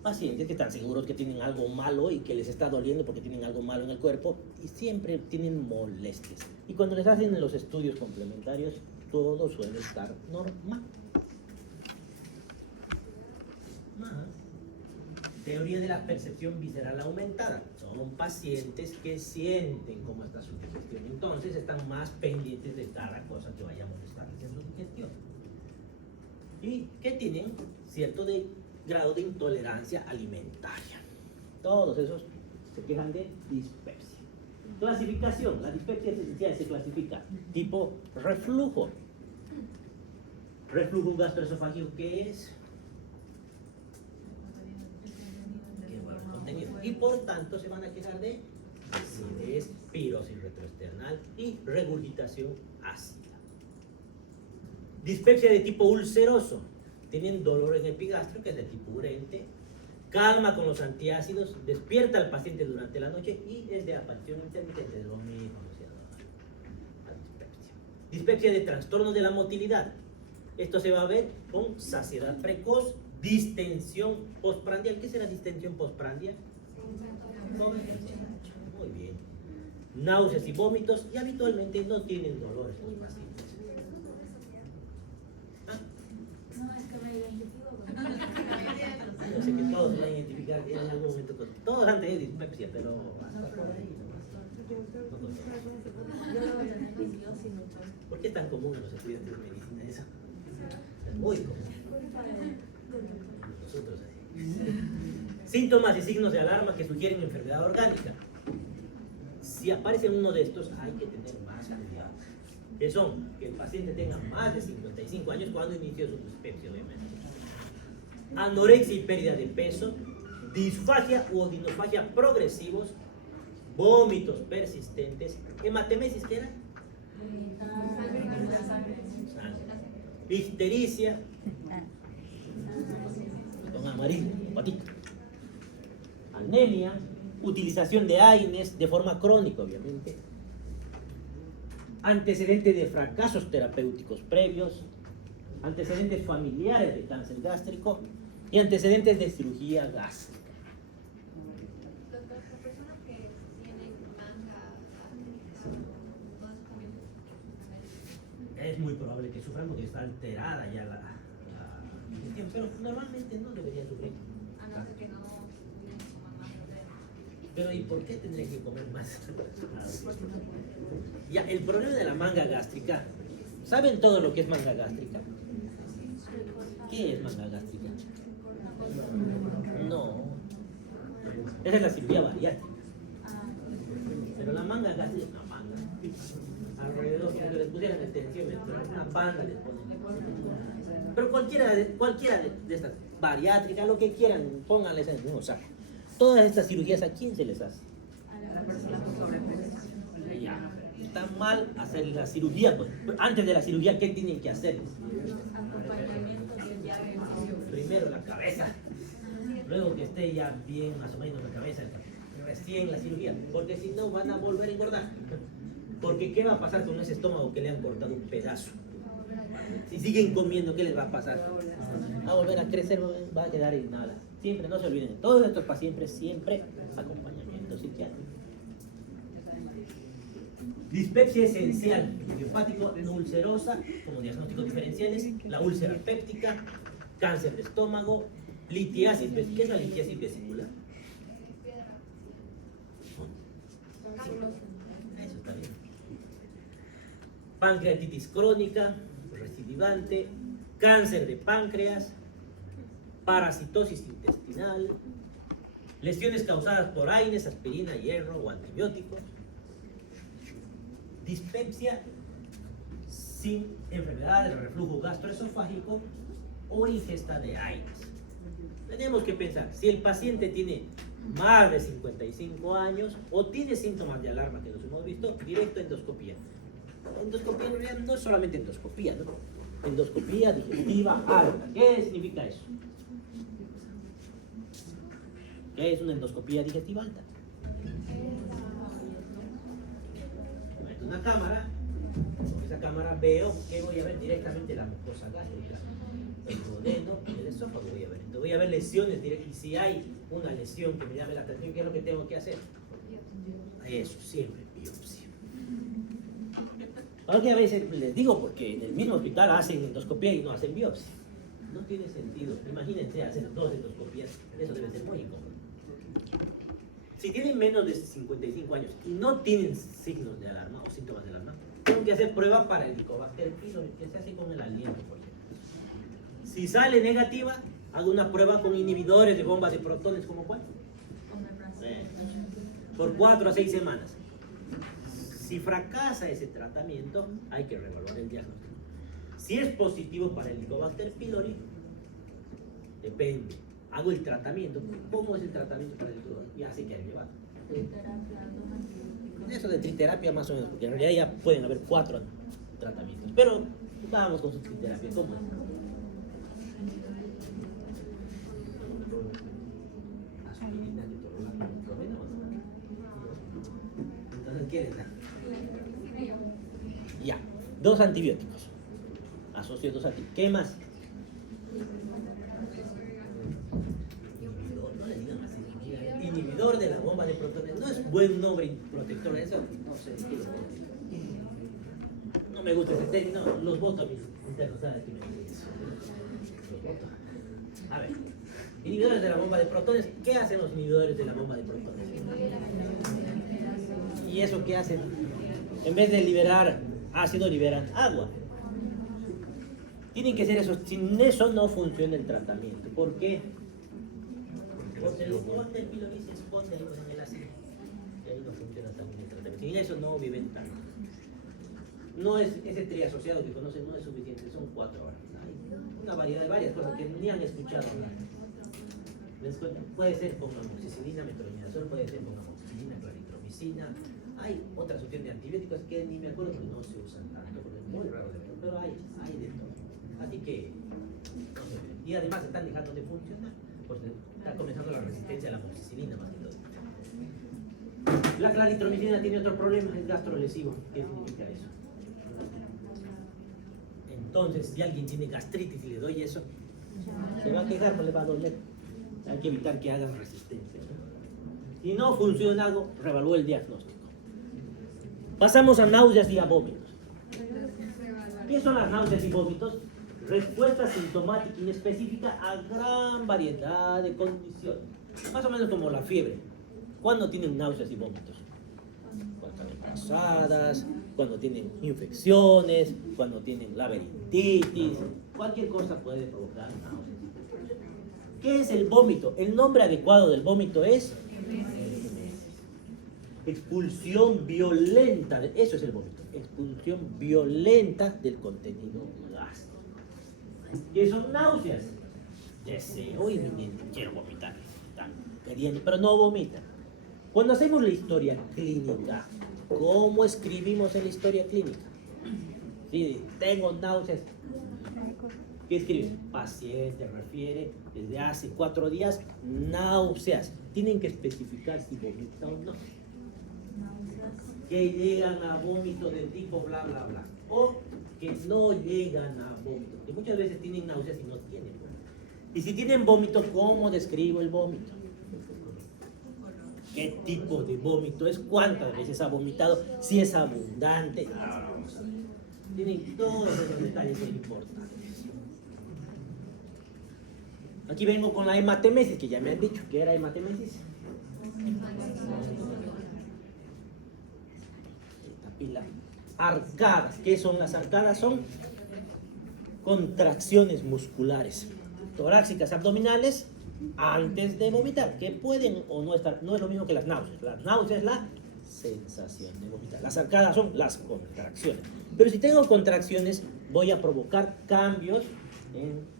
Pacientes que están seguros que tienen algo malo y que les está doliendo porque tienen algo malo en el cuerpo y siempre tienen molestias. Y cuando les hacen los estudios complementarios, todo suele estar normal. Teoría de la percepción visceral aumentada. Son pacientes que sienten cómo está su digestión. Entonces están más pendientes de cada cosa que vaya a molestarles en su digestión. Y que tienen cierto grado de intolerancia alimentaria. Todos esos se quejan de dispepsia. Clasificación. La dispepsia esencial se clasifica tipo reflujo. Reflujo gastroesofágico, ¿qué es? Y por tanto se van a quejar de acidez, pirosis retroesternal y regurgitación ácida. Dispepsia de tipo ulceroso. Tienen dolor en el epigastrio, que es de tipo urente. Calma con los antiácidos, despierta al paciente durante la noche y es de aparición intermitente de lo mismo. La dispepsia. Dispepsia de trastorno de la motilidad. Esto se va a ver con saciedad precoz, distensión postprandial. ¿Qué será distensión postprandial? Muy bien. Náuseas y vómitos, y habitualmente no tienen dolores los pacientes. ¿Ah? No, es que me identifico con Yo sé que todos se van a identificar en algún momento con... Todos han tenido dispepsia, pero hasta por ahí. ¿Por qué es tan común en los estudiantes de medicina eso? Es muy común. Nosotros así. Síntomas y signos de alarma que sugieren enfermedad orgánica. Si aparece uno de estos, hay que tener más cuidado. Que son que el paciente tenga más de 55 años cuando inició su dispepsia, obviamente. Anorexia y pérdida de peso, disfagia u odinofagia progresivos, vómitos persistentes, hematemesis, ¿qué era? Ictericia, con amarillo, patito. Anemia, utilización de AINES de forma crónica, obviamente. Antecedentes de fracasos terapéuticos previos, antecedentes familiares de cáncer gástrico y antecedentes de cirugía gástrica. Doctor, la persona que tiene manga Es muy probable que sufran porque está alterada ya la digestión, pero normalmente no debería sufrir. a no ser que no coman más proteína. Pero ¿y por qué tendría que comer más? Ya, el problema de la manga gástrica. ¿Saben todo lo que es manga gástrica? ¿Qué es manga gástrica? No. Esa es la cirugía bariátrica. Pero la manga gástrica es una manga. Alrededor, que les pusieran el tensiómetro, una banda les ponen. Pero cualquiera de estas, bariátrica, lo que quieran, pónganles en el mismo saco. Todas estas cirugías, ¿a quién se les hace? A la persona con sobrepeso. Ya, está mal hacer la cirugía, pues. Antes de la cirugía, ¿qué tienen que hacer? Acompañamiento de ejercicio. Primero la cabeza, luego que esté ya bien más o menos la cabeza, recién la cirugía, porque si no van a volver a engordar. Porque ¿qué va a pasar con ese estómago que le han cortado un pedazo? Si siguen comiendo, ¿qué les va a pasar? Va a volver a crecer, va a quedar en nada. Siempre, no se olviden, de todos estos pacientes, siempre acompañamiento psiquiátrico. Dispepsia esencial, idiopático no ulcerosa, como diagnósticos diferenciales, la úlcera péptica, cáncer de estómago, litiasis, ¿qué es la litiasis vesicular? Eso está bien. Pancreatitis crónica, recidivante, cáncer de páncreas, parasitosis intestinal, lesiones causadas por AINES, aspirina, hierro o antibióticos, dispepsia sin enfermedad del reflujo gastroesofágico o ingesta de AINES. Tenemos que pensar, si el paciente tiene más de 55 años o tiene síntomas de alarma que los hemos visto, directo a endoscopía. Endoscopía en realidad no es solamente endoscopía, ¿no? Endoscopía digestiva alta. ¿Qué significa eso? ¿Qué es una endoscopía digestiva alta? una cámara, con esa cámara veo que voy a ver directamente la mucosa gástrica, el duodeno y el esófago voy a ver. Entonces voy a ver lesiones directas, y si hay una lesión que me llame la atención, ¿qué es lo que tengo que hacer? Eso, siempre biopsia. Aunque a veces les digo porque en el mismo hospital hacen endoscopía y no hacen biopsia. No tiene sentido. Imagínense hacer 2 endoscopías, eso debe ser muy incómodo. Si tienen menos de 55 años y no tienen signos de alarma o síntomas de alarma, tengo que hacer prueba para el Helicobacter pylori, que se hace con el aliento, por ejemplo. Si sale negativa, hago una prueba con inhibidores de bombas de protones, ¿como cuál? Por 4 a 6 semanas. Si fracasa ese tratamiento, hay que reevaluar el diagnóstico. Si es positivo para el Helicobacter pylori, depende. Hago el tratamiento. ¿Cómo es el tratamiento para el Helicobacter? Ya sé que hay llevado. Eso de triterapia más o menos, porque en realidad ya pueden haber 4 tratamientos. Pero vamos con su triterapia. ¿Cómo es? Aspirina, ketorolaco, metformina, ¿o no? Entonces, ¿qué les da? Ya, 2 antibióticos. Asocio 2 antibióticos. ¿Qué más? No le digan así. Inhibidor de la bomba de protones. No es buen nombre protector. Eso no sé. No me gusta ese término. Los voto a mis internos. ¿Sabes qué me dice eso? Los voto. A ver. Inhibidores de la bomba de protones. ¿Qué hacen los inhibidores de la bomba de protones? ¿Y eso qué hacen? En vez de liberar ácido, liberan agua. Tienen que ser eso. Sin eso no funciona el tratamiento. ¿Por qué? Porque el Helicobacter pylori se esconde ahí en el ácido. Y ahí no funciona tan bien el tratamiento. Sin eso no viven tanto. No es ese triasociado que conocen, no es suficiente. Son 4 horas. Hay una variedad de varias cosas que ni han escuchado hablar. Puede ser con amoxicilina, metronidazol, puede ser con amoxicilina, claritromicina. Hay otras opciones de antibióticos que ni me acuerdo porque no se usan tanto, porque es muy raro de ver, pero hay de todo. Así que, no sé, y además están dejando de funcionar, pues está comenzando la resistencia a la amoxicilina más que todo. La claritromicina tiene otro problema, es gastrolesivo. ¿Qué significa eso? Entonces, si alguien tiene gastritis y le doy eso, se va a quejar, pues le va a doler. Hay que evitar que hagan resistencia, ¿no? Si no funciona algo, revalúo el diagnóstico. Pasamos a náuseas y a vómitos. ¿Qué son las náuseas y vómitos? Respuesta sintomática inespecífica a gran variedad de condiciones. Más o menos como la fiebre. ¿Cuándo tienen náuseas y vómitos? Cuando están embarazadas, cuando tienen infecciones, cuando tienen laberintitis. Cualquier cosa puede provocar náuseas. ¿Qué es el vómito? El nombre adecuado del vómito es expulsión violenta. Eso es el vómito. Expulsión violenta del contenido gástrico. ¿Qué son náuseas? Deseo inminente, quiero vomitar. Están queriendo, pero no vomitan. Cuando hacemos la historia clínica, ¿cómo escribimos en la historia clínica? Sí, tengo náuseas. ¿Qué escriben? Paciente refiere desde hace 4 días náuseas. Tienen que especificar si vomita o no. Que llegan a vómito del tipo bla bla bla. O que no llegan a vómito. Que muchas veces tienen náuseas y no tienen vómito. Y si tienen vómito, ¿cómo describo el vómito? ¿Qué tipo de vómito es? ¿Cuántas veces ha vomitado? Si es abundante. Ahora vamos a ver. Tienen todos esos detalles que importan. Aquí vengo con la hematemesis, que ya me han dicho que era hematemesis. Esta pila. Arcadas. ¿Qué son las arcadas? Son contracciones musculares torácicas, abdominales, antes de vomitar, que pueden o no estar. No es lo mismo que las náuseas. La náusea es la sensación de vomitar. Las arcadas son las contracciones. Pero si tengo contracciones, voy a provocar cambios en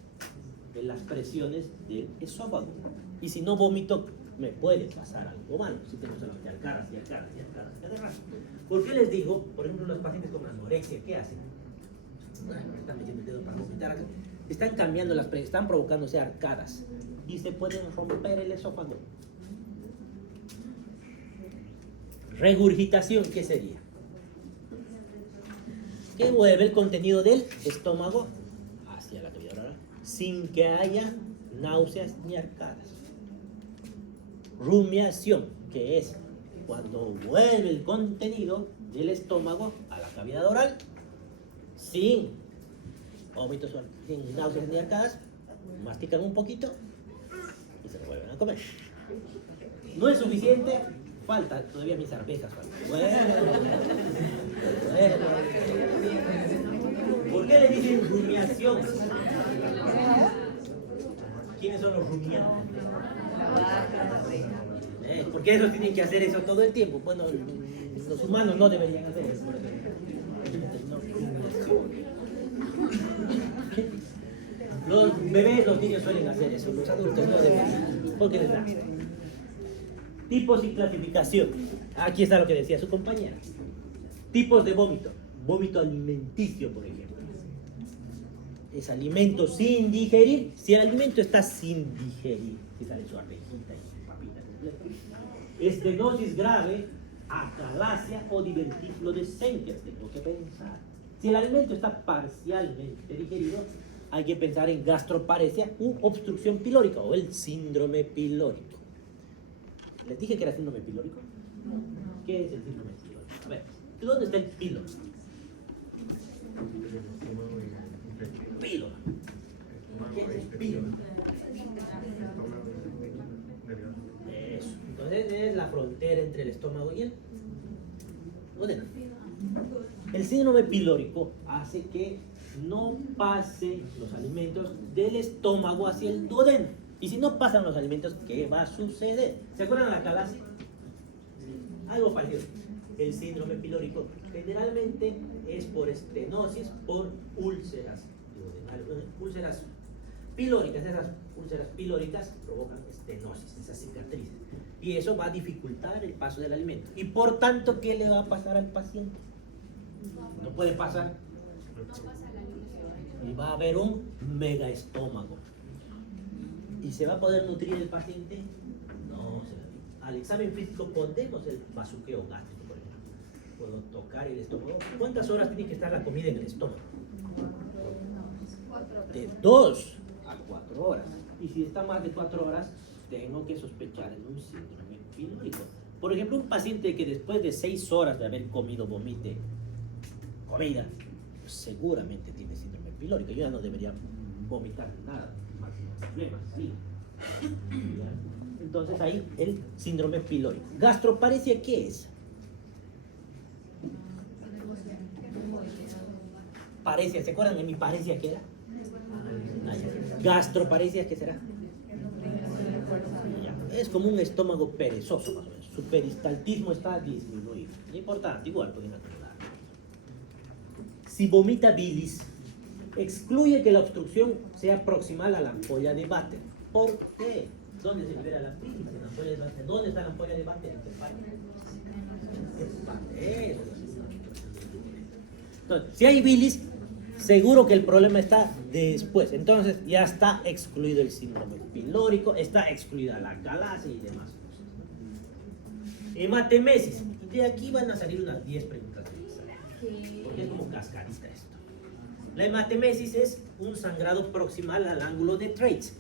las presiones del esófago. Y si no vomito, me puede pasar algo malo. Si tengo solamente arcadas y arcadas y arcadas y arcadas. ¿Por qué les digo? Por ejemplo, los pacientes con anorexia, ¿qué hacen? Están metiendo el dedo para vomitar. Están cambiando las presiones, están provocándose arcadas. Y se pueden romper el esófago. Regurgitación, ¿qué sería? que mueve el contenido del estómago hacia la cavidad oral sin que haya náuseas ni arcadas. Rumiación, que es cuando vuelve el contenido del estómago a la cavidad oral sin vómitos, sin náuseas ni arcadas, mastican un poquito y se lo vuelven a comer. No es suficiente, falta, todavía mis arvejas faltan. Bueno. ¿Por qué le dicen rumiación? ¿Quiénes son los rumiantes? ¿Por qué ellos tienen que hacer eso todo el tiempo? Bueno, los humanos no deberían hacer eso. Los bebés, los niños suelen hacer eso, los adultos no deberían, porque les da. Tipos y clasificación. Aquí está lo que decía su compañera. Tipos de vómito. Vómito alimenticio, por ejemplo. Es alimento sin digerir. Si el alimento está sin digerir, si sale su arvejita y su papita completa, estenosis grave, acalasia o divertículo de Schenker. Tengo que pensar. Si el alimento está parcialmente digerido, hay que pensar en gastroparesia u obstrucción pilórica o el síndrome pilórico. ¿Les dije que era síndrome pilórico? ¿Qué es el síndrome pilórico? A ver, ¿dónde está el píloro? Píloro. ¿Qué es el píloro? Eso. Entonces es la frontera entre el estómago y el duodeno. El síndrome pilórico hace que no pasen los alimentos del estómago hacia el duodeno. Y si no pasan los alimentos, ¿qué va a suceder? ¿Se acuerdan de la acalasia? Algo parecido. El síndrome pilórico generalmente es por estenosis, por úlceras pilóricas. Esas úlceras pilóricas provocan estenosis, esas cicatrices. Y eso va a dificultar el paso del alimento. Y por tanto, ¿qué le va a pasar al paciente? No puede pasar. No pasa la alimentación. Y va a haber un mega estómago. ¿Y se va a poder nutrir el paciente? No. Al examen físico ponemos el bazuqueo gástrico, por ejemplo. Puedo tocar el estómago. ¿Cuántas horas tiene que estar la comida en el estómago? De 2 a 4 horas. Y si está más de 4 horas, tengo que sospechar en un síndrome pilórico. Por ejemplo, un paciente que después de 6 horas de haber comido vomite comida, pues seguramente tiene síndrome pilórico. Yo ya no debería vomitar nada. Sí. Entonces ahí el síndrome pilórico. Gastroparesia, ¿qué es? Paresia, ¿se acuerdan de mi paresia qué era? Gastroparesia, ¿qué será? Ya, es como un estómago perezoso, más o menos. Su peristaltismo está disminuido. No importante, igual pueden acordar. Si vomita bilis, excluye que la obstrucción sea proximal a la ampolla de Vater. ¿Por qué? ¿Dónde se libera la bilis? En la ampolla de Vater. ¿Dónde está la ampolla de Vater? Entonces, si hay bilis, seguro que el problema está después. Entonces ya está excluido el síndrome pilórico, está excluida la acalasia y demás cosas. Hematemesis. De aquí van a salir unas 10 preguntas de examen, porque es como cascarita esto. La hematemesis es un sangrado proximal al ángulo de Treitz.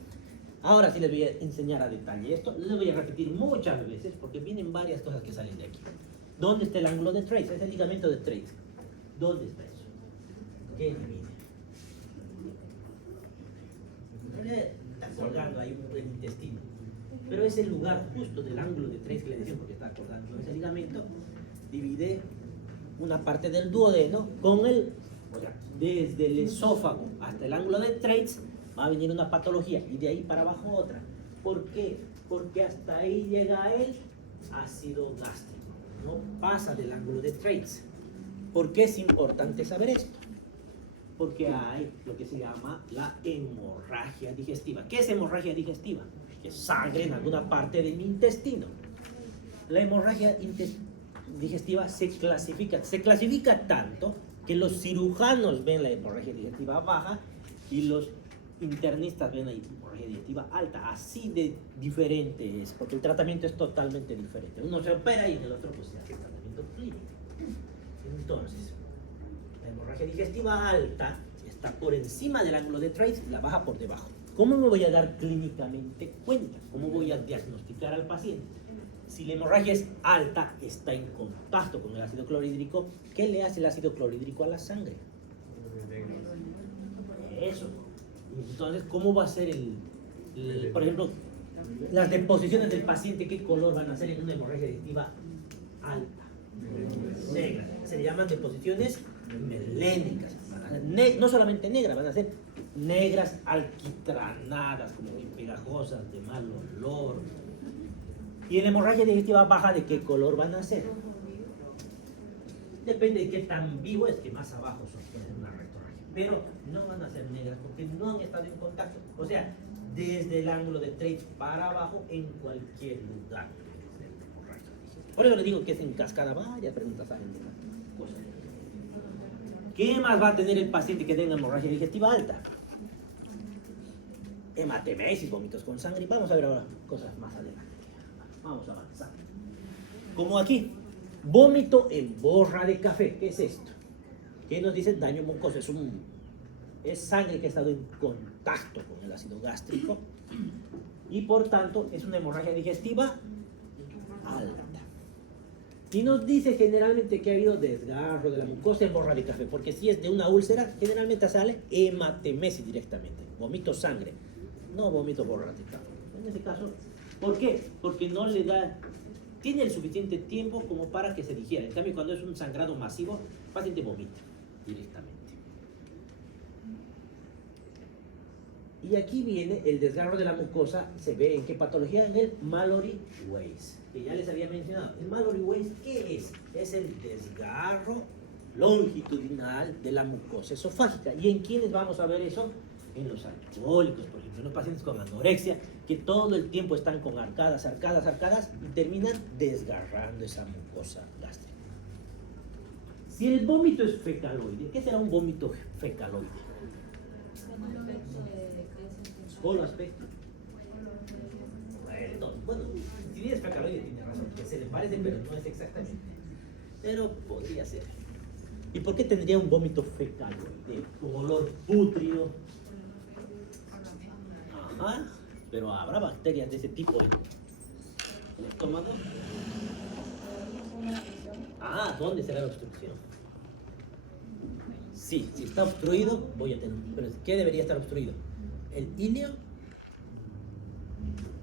Ahora sí les voy a enseñar a detalle esto. Les voy a repetir muchas veces porque vienen varias cosas que salen de aquí. ¿Dónde está el ángulo de Treitz? Es el ligamento de Treitz. ¿Dónde está eso? ¿Qué divide? Está colgando ahí el intestino. Pero es el lugar justo del ángulo de Treitz que le decimos porque está colgando ese ligamento. Divide una parte del duodeno con el... O sea, desde el esófago hasta el ángulo de Treitz va a venir una patología y de ahí para abajo otra. ¿Por qué? Porque hasta ahí llega el ácido gástrico. No pasa del ángulo de Treitz. ¿Por qué es importante saber esto? Porque hay lo que se llama la hemorragia digestiva. ¿Qué es hemorragia digestiva? Que sangre en alguna parte de mi intestino. La hemorragia digestiva se clasifica tanto que los cirujanos ven la hemorragia digestiva baja y los internistas ven la hemorragia digestiva alta. Así de diferente es, porque el tratamiento es totalmente diferente. Uno se opera y en el otro pues se hace tratamiento clínico. Entonces, La hemorragia digestiva alta está por encima del ángulo de Trace y la baja por debajo. ¿Cómo me voy a dar clínicamente cuenta? ¿Cómo voy a diagnosticar al paciente? Si la hemorragia es alta, está en contacto con el ácido clorhídrico, ¿qué le hace el ácido clorhídrico a la sangre? Eso. Entonces, ¿cómo va a ser por ejemplo, las deposiciones del paciente, qué color van a ser en una hemorragia digestiva alta? Negras. Se le llaman deposiciones melénicas. No solamente negras, van a ser negras alquitranadas, como que pegajosas, de mal olor. Y en la hemorragia digestiva baja, ¿de qué color van a ser? Depende de qué tan vivo es, que más abajo son, puede ser una rectorragia. Pero no van a ser negras porque no han estado en contacto. O sea, desde el ángulo de Trace para abajo, en cualquier lugar. Por eso les digo que es en cascada, varias preguntas salen de la cosa. ¿Qué más va a tener el paciente que tenga hemorragia digestiva alta? Hematemesis, vómitos con sangre. Vamos a ver ahora cosas más adelante. Vamos a avanzar. Como aquí, vómito en borra de café. ¿Qué es esto? ¿Qué nos dice? Daño mucoso. Es sangre que ha estado en contacto con el ácido gástrico y por tanto es una hemorragia digestiva alta. Y nos dice generalmente que ha habido desgarro de la mucosa en borra de café, porque si es de una úlcera, generalmente sale hematemesis directamente. Vomito sangre, no vomito borra de café. En este caso, ¿por qué? Porque no le da, tiene el suficiente tiempo como para que se digiera. En cambio, cuando es un sangrado masivo, el paciente vomita directamente. Y aquí viene el desgarro de la mucosa, se ve en qué patología, en el Mallory Weiss, que ya les había mencionado. El Mallory Weiss, ¿qué es? Es el desgarro longitudinal de la mucosa esofágica. ¿Y en quiénes vamos a ver eso? En los alcohólicos, por ejemplo, en los pacientes con anorexia, que todo el tiempo están con arcadas y terminan desgarrando esa mucosa gástrica. Si el vómito es fecaloide, ¿qué será un vómito fecaloide? Solo aspecto. Bueno, si bien es fecaloide, tiene razón, que se le parece, pero no es exactamente. Pero podría ser. ¿Y por qué tendría un vómito fecaloide? Con olor pútrido. Ajá, pero habrá bacterias de ese tipo en el estómago. Ah, ¿dónde será la obstrucción? Sí, si está obstruido, voy a tener. Pero ¿qué debería estar obstruido? ¿El ilio?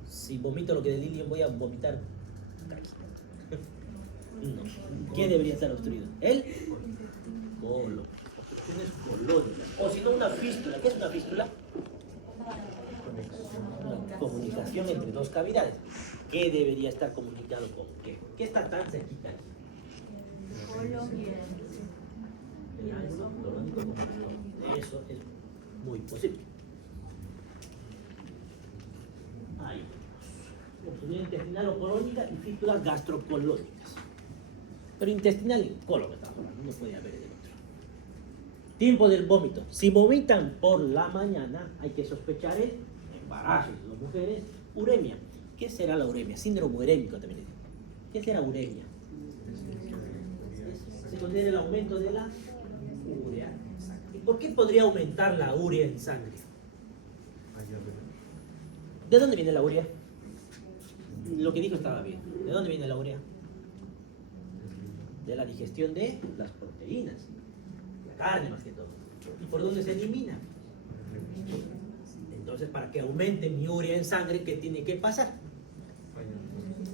Si vomito lo que del ilio, voy a vomitar. No. ¿Qué debería estar obstruido? El colon. Obstrucciones colónicas. O si no, una fístula. ¿Qué es una fístula? Una comunicación entre dos cavidades. ¿Qué debería estar comunicado con qué? ¿Qué está tan cerquita aquí? El ángulo colónico con el colon. Eso es muy posible. Ahí tenemos. Obstrucción intestinal o colónica y fístulas gastrocolónicas. Pero intestinal y colon estamos hablando, no puede haber el otro. Tiempo del vómito. Si vomitan por la mañana, hay que sospechar el embarazo de las mujeres, uremia. ¿Qué será la uremia? Síndrome urémico también. ¿Qué será uremia? Se considera el aumento de la urea. ¿Y por qué podría aumentar la urea en sangre? ¿De dónde viene la urea? Lo que dijo estaba bien. ¿De dónde viene la urea? De la digestión de las proteínas, la carne más que todo. ¿Y por dónde se elimina? Entonces, para que aumente mi urea en sangre, ¿qué tiene que pasar?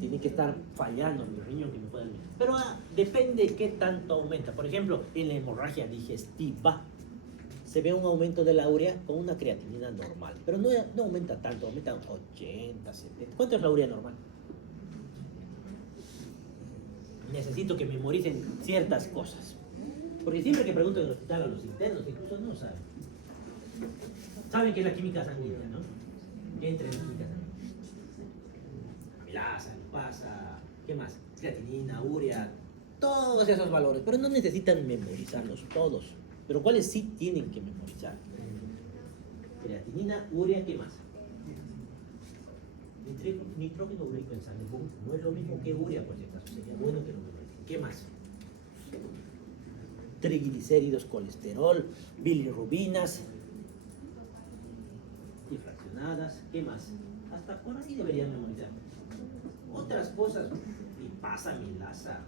Tiene que estar fallando mi riñón que me pueda eliminar. Pero depende de qué tanto aumenta. Por ejemplo, en la hemorragia digestiva se ve un aumento de la urea con una creatinina normal. Pero no aumenta tanto, aumenta 80, 70. ¿Cuánto es la urea normal? Necesito que memoricen ciertas cosas. Porque siempre que pregunto en el hospital a los internos, incluso no saben. Saben que es la química sanguínea, ¿no? ¿Qué entra en la química sanguínea? Amilasa, lipasa, ¿qué más? Creatinina, urea, todos esos valores. Pero no necesitan memorizarlos todos. Pero ¿cuáles sí tienen que memorizar? Creatinina, urea, ¿qué más? Nitrógeno ureico en sangre. No es lo mismo que urea, por si acaso. Sería bueno que lo memoricen. ¿Qué más? triglicéridos, colesterol, bilirrubinas y fraccionadas. ¿Qué más? Hasta por ahí deberían memorizar. Otras cosas, y pásame Lázaro,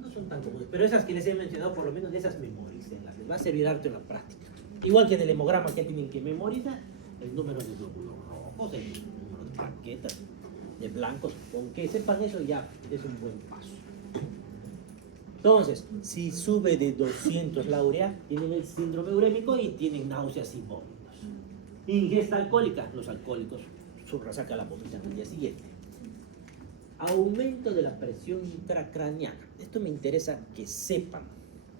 no son tan comunes, pero esas que les he mencionado, por lo menos de esas memoricen, les va a servir harto en la práctica. Igual que en el hemograma que tienen que memorizar, el número de glóbulos rojos, el número de plaquetas, de blancos, con que sepan eso ya es un buen paso. Entonces, si sube de 200 la urea, tienen el síndrome urémico y tienen náuseas y vómitos. Ingesta alcohólica, los alcohólicos su resaca la vomitan al día siguiente. Aumento de la presión intracraneana. Esto me interesa que sepan,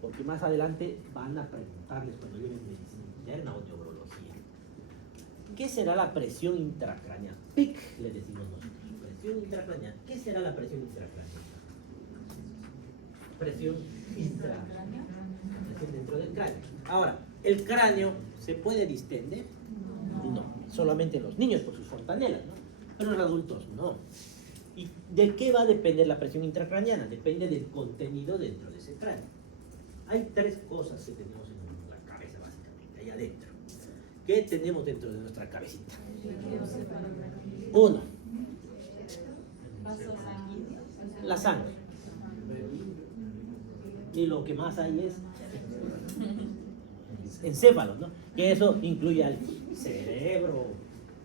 porque más adelante van a preguntarles cuando lleven medicina interna o de urología. ¿Qué será la presión intracraneana? PIC, le decimos nosotros. Presión intracraneana. ¿Qué será la presión intracraneana? Presión intracraneana. Presión dentro del cráneo. Ahora, ¿el cráneo se puede distender? No, solamente en los niños por sus fontanelas, ¿no? Pero en los adultos no. ¿Y de qué va a depender la presión intracraneana? Depende del contenido dentro de ese cráneo. Hay tres cosas que tenemos en la cabeza, básicamente, ahí adentro. ¿Qué tenemos dentro de nuestra cabecita? Uno, la sangre. Y lo que más hay es encéfalo, ¿no? Que eso incluye al cerebro,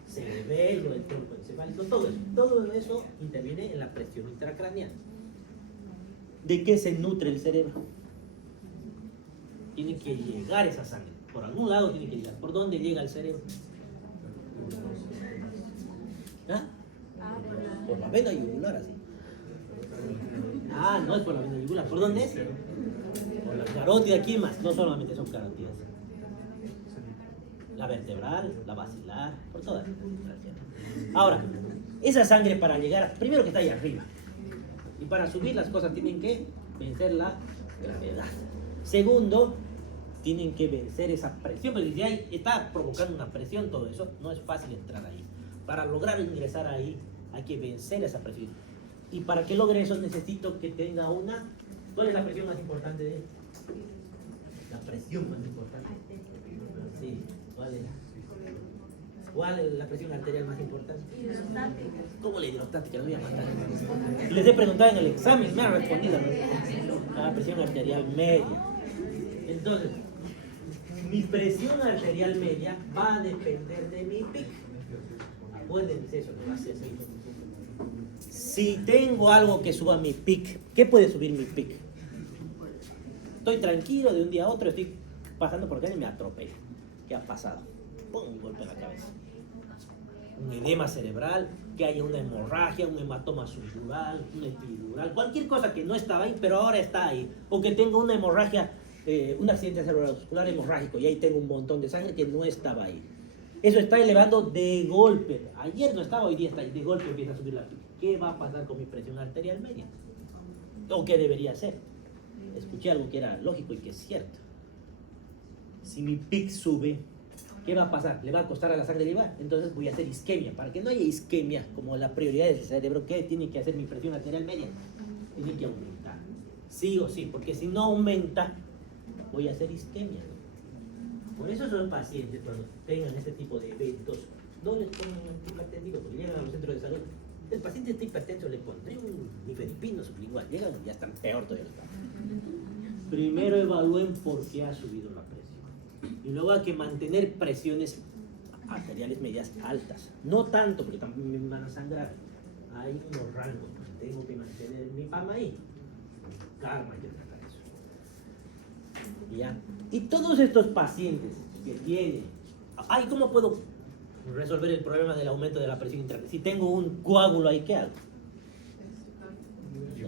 cerebelo, el tronco encefálico, todo eso. Todo eso interviene en la presión intracraneana. ¿De qué se nutre el cerebro? Tiene que llegar esa sangre. Por algún lado tiene que llegar. ¿Por dónde llega el cerebro? ¿Ah? Por la vena yugular, así. Ah, no es por la vena yugular. ¿Por dónde es? Por la carótida. ¿Quién más? No solamente son carótidas. La vertebral, la basilar, por todas. Ahora, esa sangre para llegar, primero que está ahí arriba. Y para subir las cosas tienen que vencer la gravedad. Segundo, tienen que vencer esa presión, porque si ahí está provocando una presión, todo eso, no es fácil entrar ahí. Para lograr ingresar ahí, hay que vencer esa presión. Y para que logre eso, necesito que tenga una... ¿Cuál es la presión más importante de él? La presión más importante. Sí, ¿cuál es? ¿Cuál es la presión arterial más importante? ¿Cómo la hidrostática? No voy a matar. Les he preguntado en el examen, me han respondido. La presión arterial media. Entonces, mi presión arterial media va a depender de mi PIC. Acuérdense eso, no va a ser así. Si tengo algo que suba mi PIC, ¿qué puede subir mi PIC? Estoy tranquilo de un día a otro, estoy pasando por acá y me atropella. ¿Qué ha pasado? ¡Pum! Un golpe en la cabeza. Un edema cerebral, que haya una hemorragia, un hematoma subdural, un epidural, cualquier cosa que no estaba ahí, pero ahora está ahí. O que tenga una hemorragia, un accidente cerebrovascular hemorrágico, y ahí tengo un montón de sangre que no estaba ahí. Eso está elevando de golpe. Ayer no estaba, hoy día está ahí. De golpe empieza a subir la PIC. ¿Qué va a pasar con mi presión arterial media? ¿O qué debería ser? Escuché algo que era lógico y que es cierto. Si mi PIC sube, ¿qué va a pasar? ¿Le va a costar a la sangre llevar? Entonces voy a hacer isquemia. Para que no haya isquemia, como la prioridad del cerebro, ¿qué tiene que hacer mi presión arterial media? Tiene que aumentar. Sí o sí, porque si no aumenta, voy a hacer isquemia. Por eso los pacientes, cuando tengan este tipo de eventos, no les ponen un hipertensivo, porque llegan a los centros de salud. El paciente está hipertenso, le pondré un nifedipino sublingual. Llegan y ya están peor todavía. Primero evalúen por qué ha subido la presión. Y luego hay que mantener presiones arteriales medias altas. No tanto, porque también me van a sangrar. Hay unos rangos. Tengo que mantener mi PAMA ahí. Calma, hay que tratar eso. ¿Ya? Y todos estos pacientes que tienen... Ay, ¿cómo puedo resolver el problema del aumento de la presión intracraneana? Si tengo un coágulo ahí, ¿qué hago?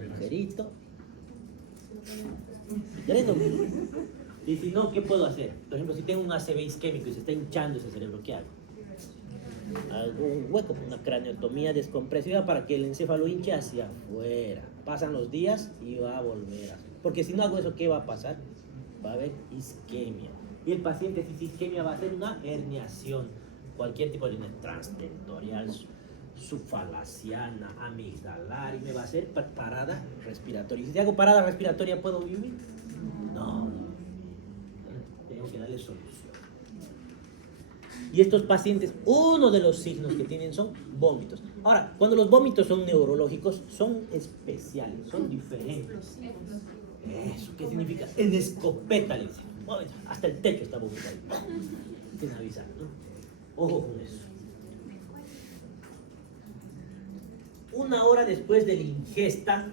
Agujerito. Y si no, ¿qué puedo hacer? Por ejemplo, si tengo un ACV isquémico y se está hinchando ese cerebro, ¿qué hago? Algún hueco, una craneotomía descompresiva para que el encéfalo hinche hacia afuera. Pasan los días y va a volver a... Porque si no hago eso, ¿qué va a pasar? Va a haber isquemia. Y el paciente, si es isquemia, va a hacer una herniación. Cualquier tipo de hernia transtentorial, subfalaciana, amigdalar, y me va a hacer parada respiratoria. Y si hago parada respiratoria, ¿puedo vivir? No. tengo que darle solución. Y estos pacientes, uno de los signos que tienen son vómitos. Ahora, cuando los vómitos son neurológicos, son especiales, son diferentes. ¿Eso qué significa? En escopeta le dicen. Hasta el techo está vomitando. Sin avisar, ¿no? Ojo con eso. 1 hora después de la ingesta,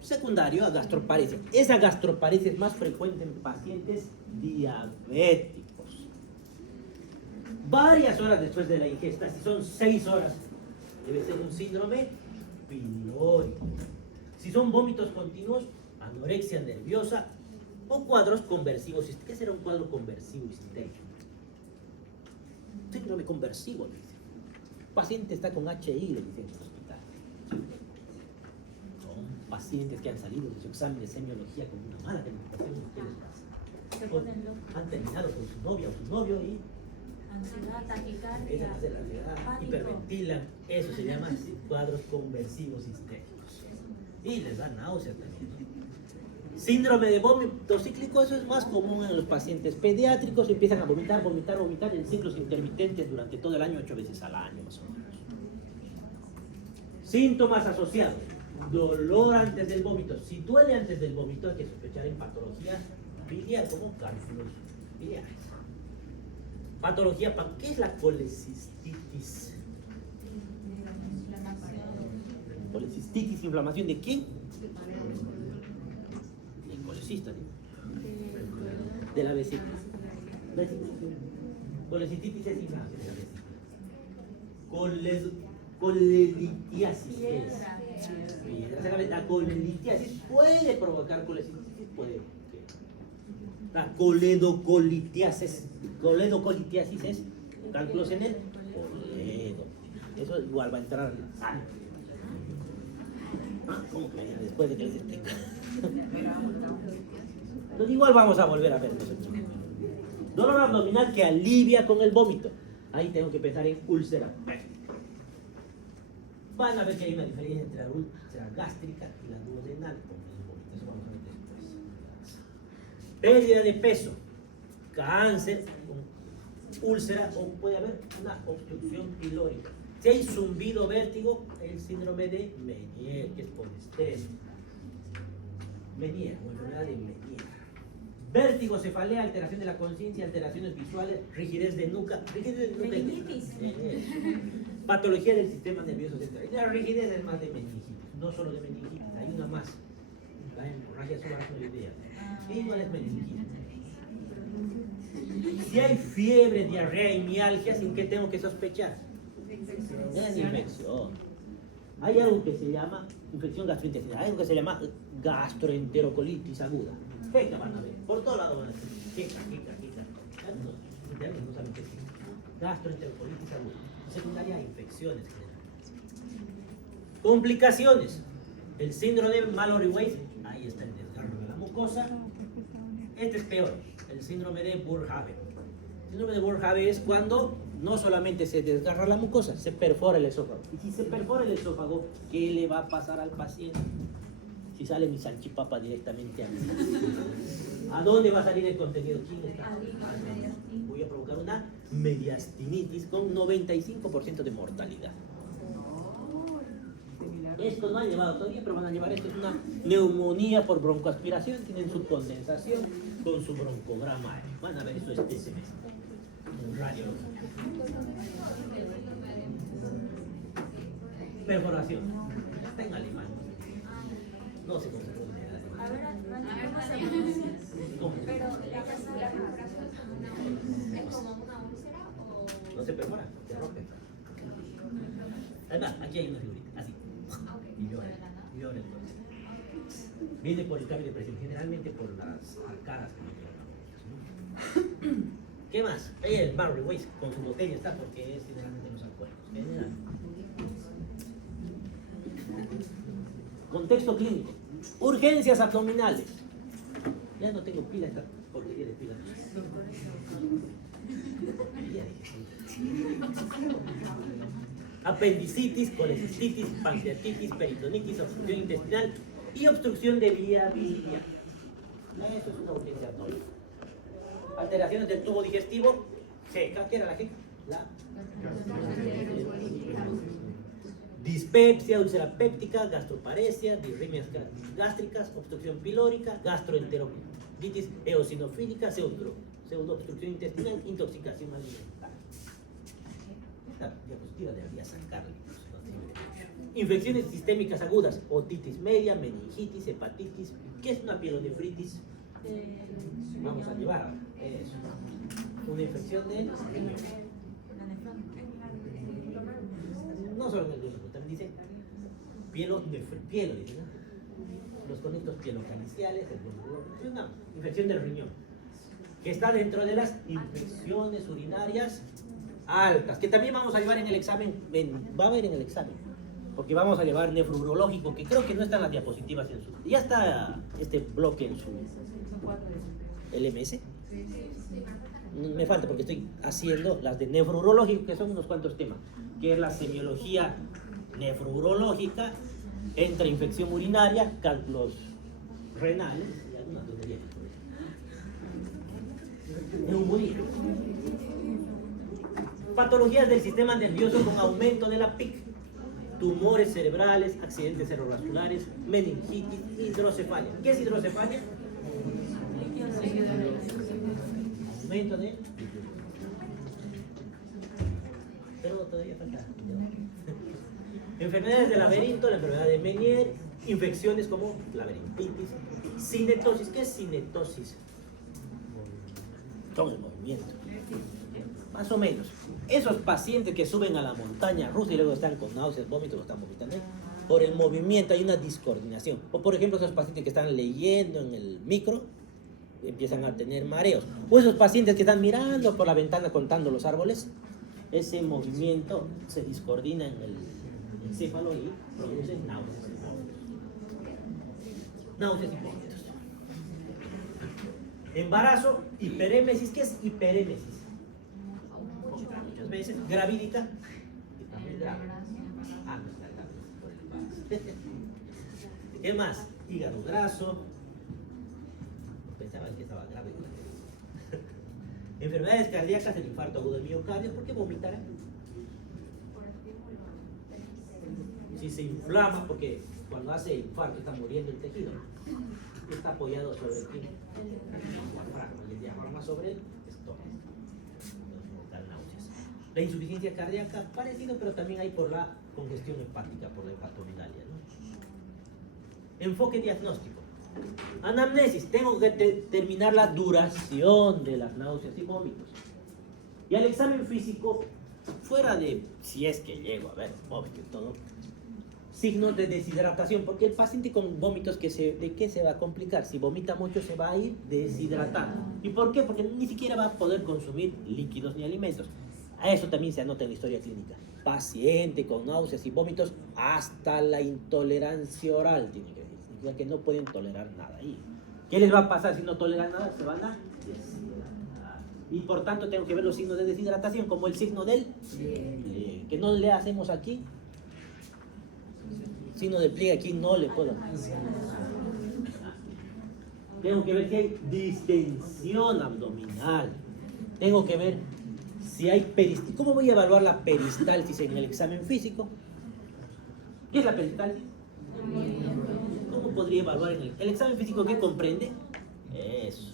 secundario a gastroparesia. Esa gastroparesia es más frecuente en pacientes diabéticos. Varias horas después de la ingesta, si son 6 horas, debe ser un síndrome pilórico. Si son vómitos continuos, anorexia nerviosa o cuadros conversivos. ¿Qué será un cuadro conversivo histérico? Síndrome conversivo, le dicen. El paciente está con HI, le dicen en el hospital. Son pacientes que han salido de su examen de semiología con una mala calificación. ¿Qué les pasa? Han terminado con su novia o su novio y Ansiedad, taquicardia, empiezan a hacer la ansiedad, pánico. hiperventilan. Eso se llama cuadros conversivos histéricos. Y les da náuseas también, ¿no? Síndrome de vómito cíclico, eso es más común en los pacientes pediátricos. Empiezan a vomitar en ciclos intermitentes durante todo el año, 8 veces al año más o menos. Síntomas asociados: dolor antes del vómito. Si duele antes del vómito, hay que sospechar en patología biliar, como cálculos biliares. Patología, ¿qué es la colecistitis? Colecistitis, inflamación ¿de quién? El colecista, ¿no? De la vesícula. Colecistitis es inflamación de la vesícula. Colelitiasis es. La colelitiasis puede provocar colecistitis, puede. La coledocolitiasis es cálculos en el coledo. Eso igual va a entrar en la sangre. ¿Cómo que después de que les explico? Entonces igual vamos a volver a ver nosotros. Dolor abdominal que alivia con el vómito. Ahí tengo que pensar en úlcera. Van a ver que hay una diferencia entre la úlcera gástrica y la duodenal con el vómito. Eso vamos a ver después. Pérdida de peso, cáncer, úlcera o puede haber una obstrucción pilórica. Si hay zumbido, vértigo, el síndrome de Menier, que es por estrés. Menier o enfermedad de Menier. Vértigo, cefalea, alteración de la conciencia, alteraciones visuales, rigidez de nuca. Rigidez de nuca. Meningitis. Patología del sistema nervioso central. La rigidez es más de meningitis, no solo de meningitis, hay una más. La hemorragia subaracnoidea. Igual es meningitis. Si hay fiebre, diarrea y mialgia, ¿sin qué tengo que sospechar? Es infección. Hay algo que se llama infección gastrointestinal, hay algo que se llama gastroenterocolitis aguda. Venga, van a ver, por todos lados van a decir, chica. No saben qué es gastroenterocolitis aguda. Secundaria, infecciones generales. Complicaciones. El síndrome de Mallory-Weiss, ahí está el desgarro de la mucosa. Este es peor, el síndrome de Boerhaave. El síndrome de Boerhaave es cuando no solamente se desgarra la mucosa, se perfora el esófago. Y si se perfora el esófago, ¿qué le va a pasar al paciente? Si sale mi salchipapa directamente a mí. ¿A dónde va a salir el contenido? ¿Quién está? Voy a provocar una mediastinitis con 95% de mortalidad. Esto no han llevado todavía, pero van a llevar esto. Es una neumonía por broncoaspiración. Tienen su condensación con su broncograma. Van a ver eso este semestre. Un radio. Perforación. Está en alemán. No sé cómo se pronuncia en alemán. A ver, ¿Cómo? pero la perforación es como una úlcera o... No se perfora, se rompe. Además, aquí hay una figurita, así. Y llora entonces. Viene por el cambio de presión, generalmente por las arcadas. ¿Qué más? El Mallory-Weiss con su botella está porque es generalmente los alcohólicos. Contexto clínico. Urgencias abdominales. Ya no tengo pila esta porquería de pila. Apendicitis, colecistitis, pancreatitis, peritonitis, obstrucción intestinal y obstrucción de vía biliar. Eso es una urgencia abdominal. Alteraciones del tubo digestivo, GECA, ¿qué era la GECA? La dispepsia, úlcera péptica, gastroparesia, disritmias gástricas, obstrucción pilórica, gastroenteroditis eosinofílica, pseudoobstrucción intestinal, intoxicación alimentaria. Esta diapositiva debería sacarle. Infecciones sistémicas agudas, otitis media, meningitis, hepatitis. ¿Qué es una pielonefritis? Vamos a llevar eso. Una infección de riñón. No solo en el riñón, también dice pielo, dice, ¿no? Los conectos pielocaliciales, es una infección del riñón que está dentro de las infecciones urinarias altas, que también vamos a llevar en el examen, va a haber en el examen, porque vamos a llevar nefrourológico, que creo que no están las diapositivas en su, ya está este bloque en su LMS. Me falta porque estoy haciendo las de nefrourológico, que son unos cuantos temas, que es la semiología nefrourológica, entre infección urinaria, cálculos renales y algunas tonterías. Neumonía. Patologías del sistema nervioso con aumento de la PIC, tumores cerebrales, accidentes cerebrovasculares, meningitis, hidrocefalia. ¿Qué es hidrocefalia? Aumento de... Pero todavía falta. Enfermedades del laberinto, la enfermedad de Menier, infecciones como laberintitis, cinetosis. ¿Qué es cinetosis? Con el movimiento. Más o menos. Esos pacientes que suben a la montaña rusa y luego están con náuseas, vómitos, lo están vomitando, por el movimiento hay una discoordinación. O por ejemplo, esos pacientes que están leyendo en el micro empiezan a tener mareos. O esos pacientes que están mirando por la ventana contando los árboles, ese movimiento se discoordina en el encéfalo y produce náuseas y vómitos. Náuseas y vómitos. Embarazo, hiperémesis. ¿Qué es hiperémesis? Muchas veces, gravídica. ¿Qué más? Hígado graso. Pensaba que estaba grave. Enfermedades cardíacas, el infarto agudo del miocardio. ¿Por qué vomitarán? Si se inflama, porque cuando hace infarto está muriendo el tejido. Está apoyado sobre el diafragma. Y el diafragma sobre el estómago. Dan náuseas. La insuficiencia cardíaca, parecido, pero también hay por la congestión hepática, por la hepatomegalia, ¿no? Enfoque diagnóstico. Anamnesis, tengo que determinar la duración de las náuseas y vómitos. Y al examen físico, fuera de, si es que llego a ver vómito y todo, signos de deshidratación, porque el paciente con vómitos, ¿de qué se va a complicar? Si vomita mucho se va a ir deshidratado. ¿Y por qué? Porque ni siquiera va a poder consumir líquidos ni alimentos. A eso también se anota en la historia clínica. Paciente con náuseas y vómitos hasta la intolerancia oral, tiene que decir. Significa que no pueden tolerar nada ahí. ¿Qué les va a pasar si no toleran nada? Se van a deshidratar. Y por tanto tengo que ver los signos de deshidratación, como el signo del pliegue, que no le hacemos aquí. Signo de pliegue aquí no le puedo. Tengo que ver si hay distensión abdominal. Tengo que ver si hay peristalsis. ¿Cómo voy a evaluar la peristalsis en el examen físico? ¿Qué es la peristalsis? ¿Cómo podría evaluar en el examen físico? ¿Qué comprende? Eso.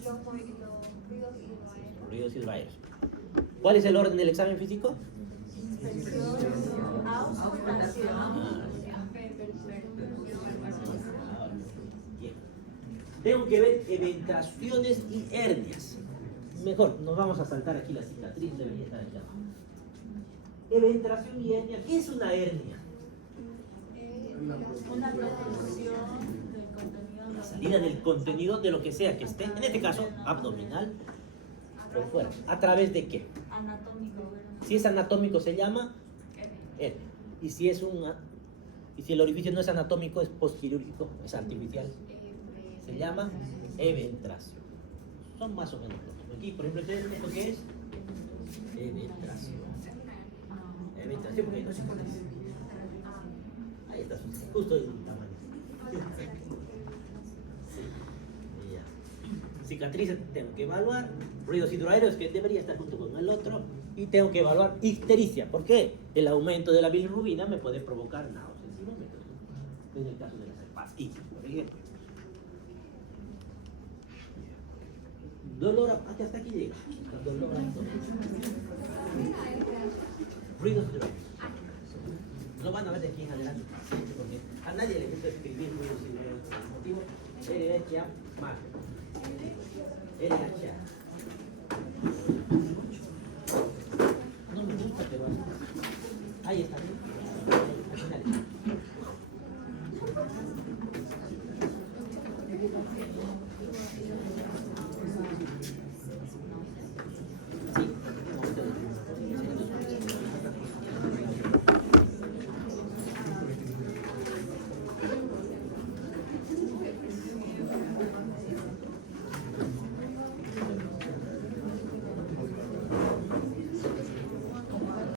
Ruidos y raídos. ¿Cuál es el orden del examen físico? Tengo que ver eventraciones y hernias. Mejor, nos vamos a saltar aquí la cicatriz, debería estar aquí abajo. Eventración y hernia. ¿Qué es una hernia? Una producción del contenido. La salida del contenido de lo que sea que esté, en este caso, abdominal, por fuera. ¿A través de qué? Anatómico. Si es anatómico se llama hernia. Y si el orificio no es anatómico, es postquirúrgico, es artificial, se llama eventración. Son más o menos los. Aquí, por ejemplo, ¿esto qué es? Eventración. Eventración, porque no se puede. Ahí está, justo el tamaño. Sí, ya. cicatrices tengo que evaluar, ruidos hidroaéreos que debería estar junto con el otro, y tengo que evaluar ictericia. ¿Por qué? El aumento de la bilirrubina me puede provocar náuseas y vómitos, en el caso de las hepatitis, por ejemplo. Dolor, hasta aquí llega. Dolor abdominal. Ruidos hidroaéreos. Lo van a ver de aquí en adelante, porque a nadie le gusta escribir ruidos hidroaéreos por el motivo de que marca.